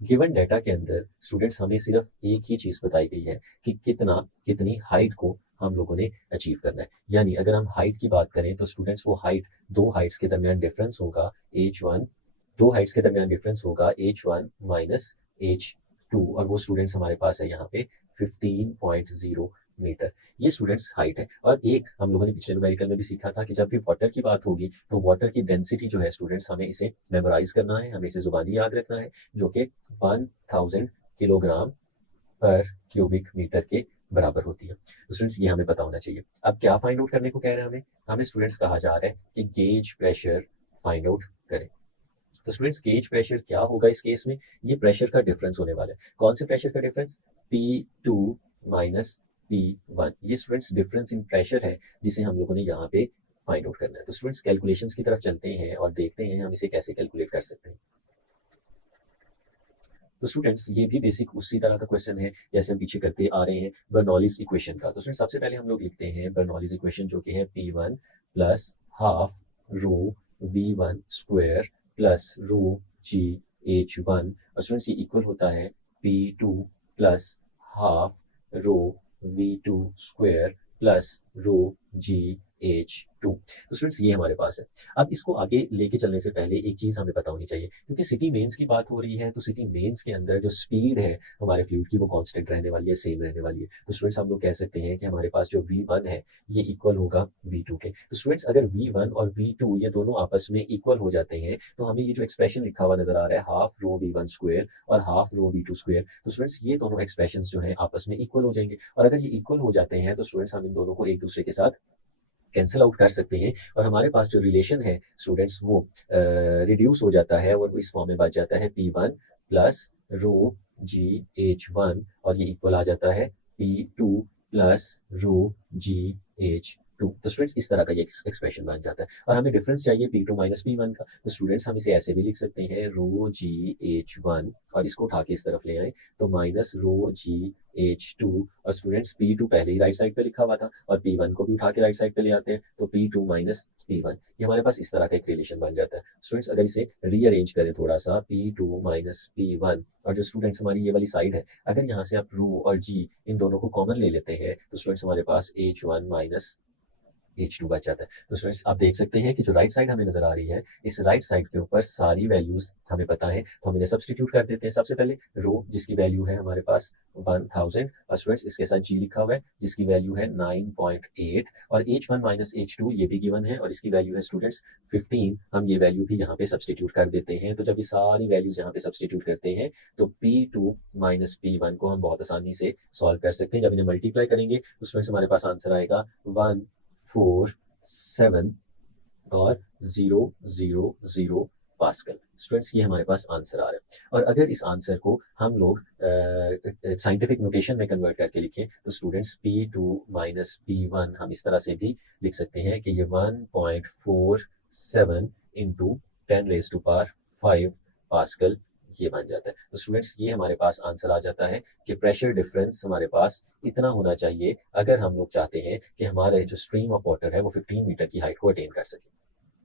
गिवन डाटा के अंदर स्टूडेंट्स हमें सिर्फ एक ही चीज बताई गई है कि कितनी हाइट को हम लोगों ने अचीव करना है। यानी अगर हम हाइट की बात करें तो स्टूडेंट्स वो हाइट दो हाइट्स के दरमियान डिफरेंस होगा h1, दो हाइट्स के दरमियान डिफरेंस होगा h1 माइनस h2, और वो स्टूडेंट्स हमारे पास है यहाँ पे 15.0 मीटर। ये स्टूडेंट्स हाइट है। और एक हम लोगों ने पिछले न्यूमेरिकल में भी सीखा था कि जब भी वाटर की बात होगी तो वाटर की डेंसिटी जो है स्टूडेंट्स हमें इसे मेमोराइज करना है, हमें इसे जुबानी याद रखना है, जो कि 1000 किलोग्राम पर क्यूबिक मीटर के बराबर होती है। तो स्टूडेंट्स ये हमें पता होना चाहिए। अब क्या फाइंड आउट करने को कह रहे हैं हमें स्टूडेंट्स कहा जा रहा है कि गेज प्रेशर फाइंड आउट करें। तो स्टूडेंट्स गेज प्रेशर क्या होगा इस केस में? ये प्रेशर का डिफरेंस होने वाला है। कौन से प्रेशर का डिफरेंस? P2 minus P1। ये स्टूडेंट्स डिफरेंस इन प्रेशर है जिसे हम लोगों ने यहाँ पे फाइंड आउट करना है। तो स्टूडेंट्स कैलकुलेशंस की तरफ चलते हैं और देखते हैं हम इसे कैसे कैलकुलेट कर सकते हैं। तो स्टूडेंट्स ये भी बेसिक उसी तरह का क्वेश्चन है जैसे हम पीछे करते आ रहे हैं बर्नौलीज इक्वेशन का। तो स्टूडेंट्स सबसे पहले हम लोग लिखते हैं बर्नौलीज इक्वेशन, जो कि है P1 plus half rho V1 square plus rho GH1, और स्टूडेंट्स ये इक्वल होता है P2 प्लस हाफ रो V2 स्क्वायर प्लस रो GH2। तो स्टूडेंट्स ये हमारे पास है। अब इसको आगे लेके चलने से पहले एक चीज हमें पता होनी चाहिए, क्योंकि सिटी मेंस की बात हो रही है तो सिटी मेंस के अंदर जो स्पीड है हमारे फ्लूइड की वो कांस्टेंट रहने वाली है, सेम रहने वाली है। तो स्टूडेंट्स हम लोग कह सकते हैं कि हमारे पास जो V1 है ये इक्वल होगा V2 के। तो स्टूडेंट्स अगर V1 और V2 ये दोनों आपस में इक्वल हो जाते हैं तो हमें ये जो एक्सप्रेशन लिखा हुआ नजर आ रहा है हाफ रो V1 स्क्वायर और हाफ रो V2 स्क्वायर, तो स्टूडेंट्स ये दोनों एक्सप्रेशन जो है आपस में इक्वल हो जाएंगे। और अगर ये इक्वल हो जाते हैं तो स्टूडेंट्स हम इन दोनों को एक दूसरे के साथ कैंसिल आउट कर सकते हैं और हमारे पास जो रिलेशन है स्टूडेंट्स वो रिड्यूस हो जाता है और वो इस फॉर्म में बच जाता है P1 प्लस रो GH1, और ये इक्वल आ जाता है P2 प्लस रो GH2। तो स्टूडेंट्स इस तरह का ये एक्सप्रेशन बन जाता है। और हमें डिफरेंस चाहिए P2 माइनस P1 का, तो स्टूडेंट्स हम इसे ऐसे भी लिख सकते हैं रो GH1 और इसको उठा के इस तरफ ले आए तो माइनस रो GH2, और स्टूडेंट्स P2 पहले ही राइट साइड पे लिखा हुआ था और P1 को भी उठा के राइट साइड पे ले आते हैं तो P2 माइनस P1। ये हमारे पास इस तरह का एक रिलेशन बन जाता है। स्टूडेंट्स अगर इसे रीअरेंज करें थोड़ा सा P2 माइनस P1, और जो स्टूडेंट्स हमारी ये वाली साइड है अगर यहाँ से आप रो और G इन दोनों को कॉमन ले लेते हैं तो स्टूडेंट्स हमारे पास H1 माइनस H2 बच जाता है। तो स्टूडेंट्स आप देख सकते हैं कि जो राइट साइड हमें नजर आ रही है इस राइट साइड के ऊपर सारी वैल्यूज हमें पता है तो हम इन्हें सब्सटीट्यूट कर देते हैं। सबसे पहले रो जिसकी वैल्यू है हमारे पास 1000, और स्टूडेंट्स इसके साथ G लिखा हुआ है जिसकी वैल्यू है 9.8, और H1 माइनस H2 ये भी गिवन है और इसकी वैल्यू है स्टूडेंट्स 15। हम ये वैल्यू भी यहाँ पे सब्सटीट्यूट कर देते हैं। तो जब ये सारी वैल्यूज यहाँ पे सब्सटीट्यूट करते हैं तो P2 माइनस P1 को हम बहुत आसानी से सॉल्व कर सकते हैं। जब इन्हें मल्टीप्लाई करेंगे तो स्टूडेंट्स हमारे पास आंसर आएगा 147 और 000 पास्कल। स्टूडेंट्स ये हमारे पास आंसर आ रहा है। और अगर इस आंसर को हम लोग साइंटिफिक नोटेशन में कन्वर्ट करके लिखें तो स्टूडेंट्स P2 माइनस P1 हम इस तरह से भी लिख सकते हैं कि ये 1.47 इंटू 10⁵ पास्कल ये बन जाता है। तो स्टूडेंट्स ये हमारे पास आंसर आ जाता है कि प्रेशर डिफरेंस हमारे पास इतना होना चाहिए अगर हम लोग चाहते हैं कि हमारे जो स्ट्रीम ऑफ वाटर है वो 15 मीटर की हाइट को अटेन कर सके।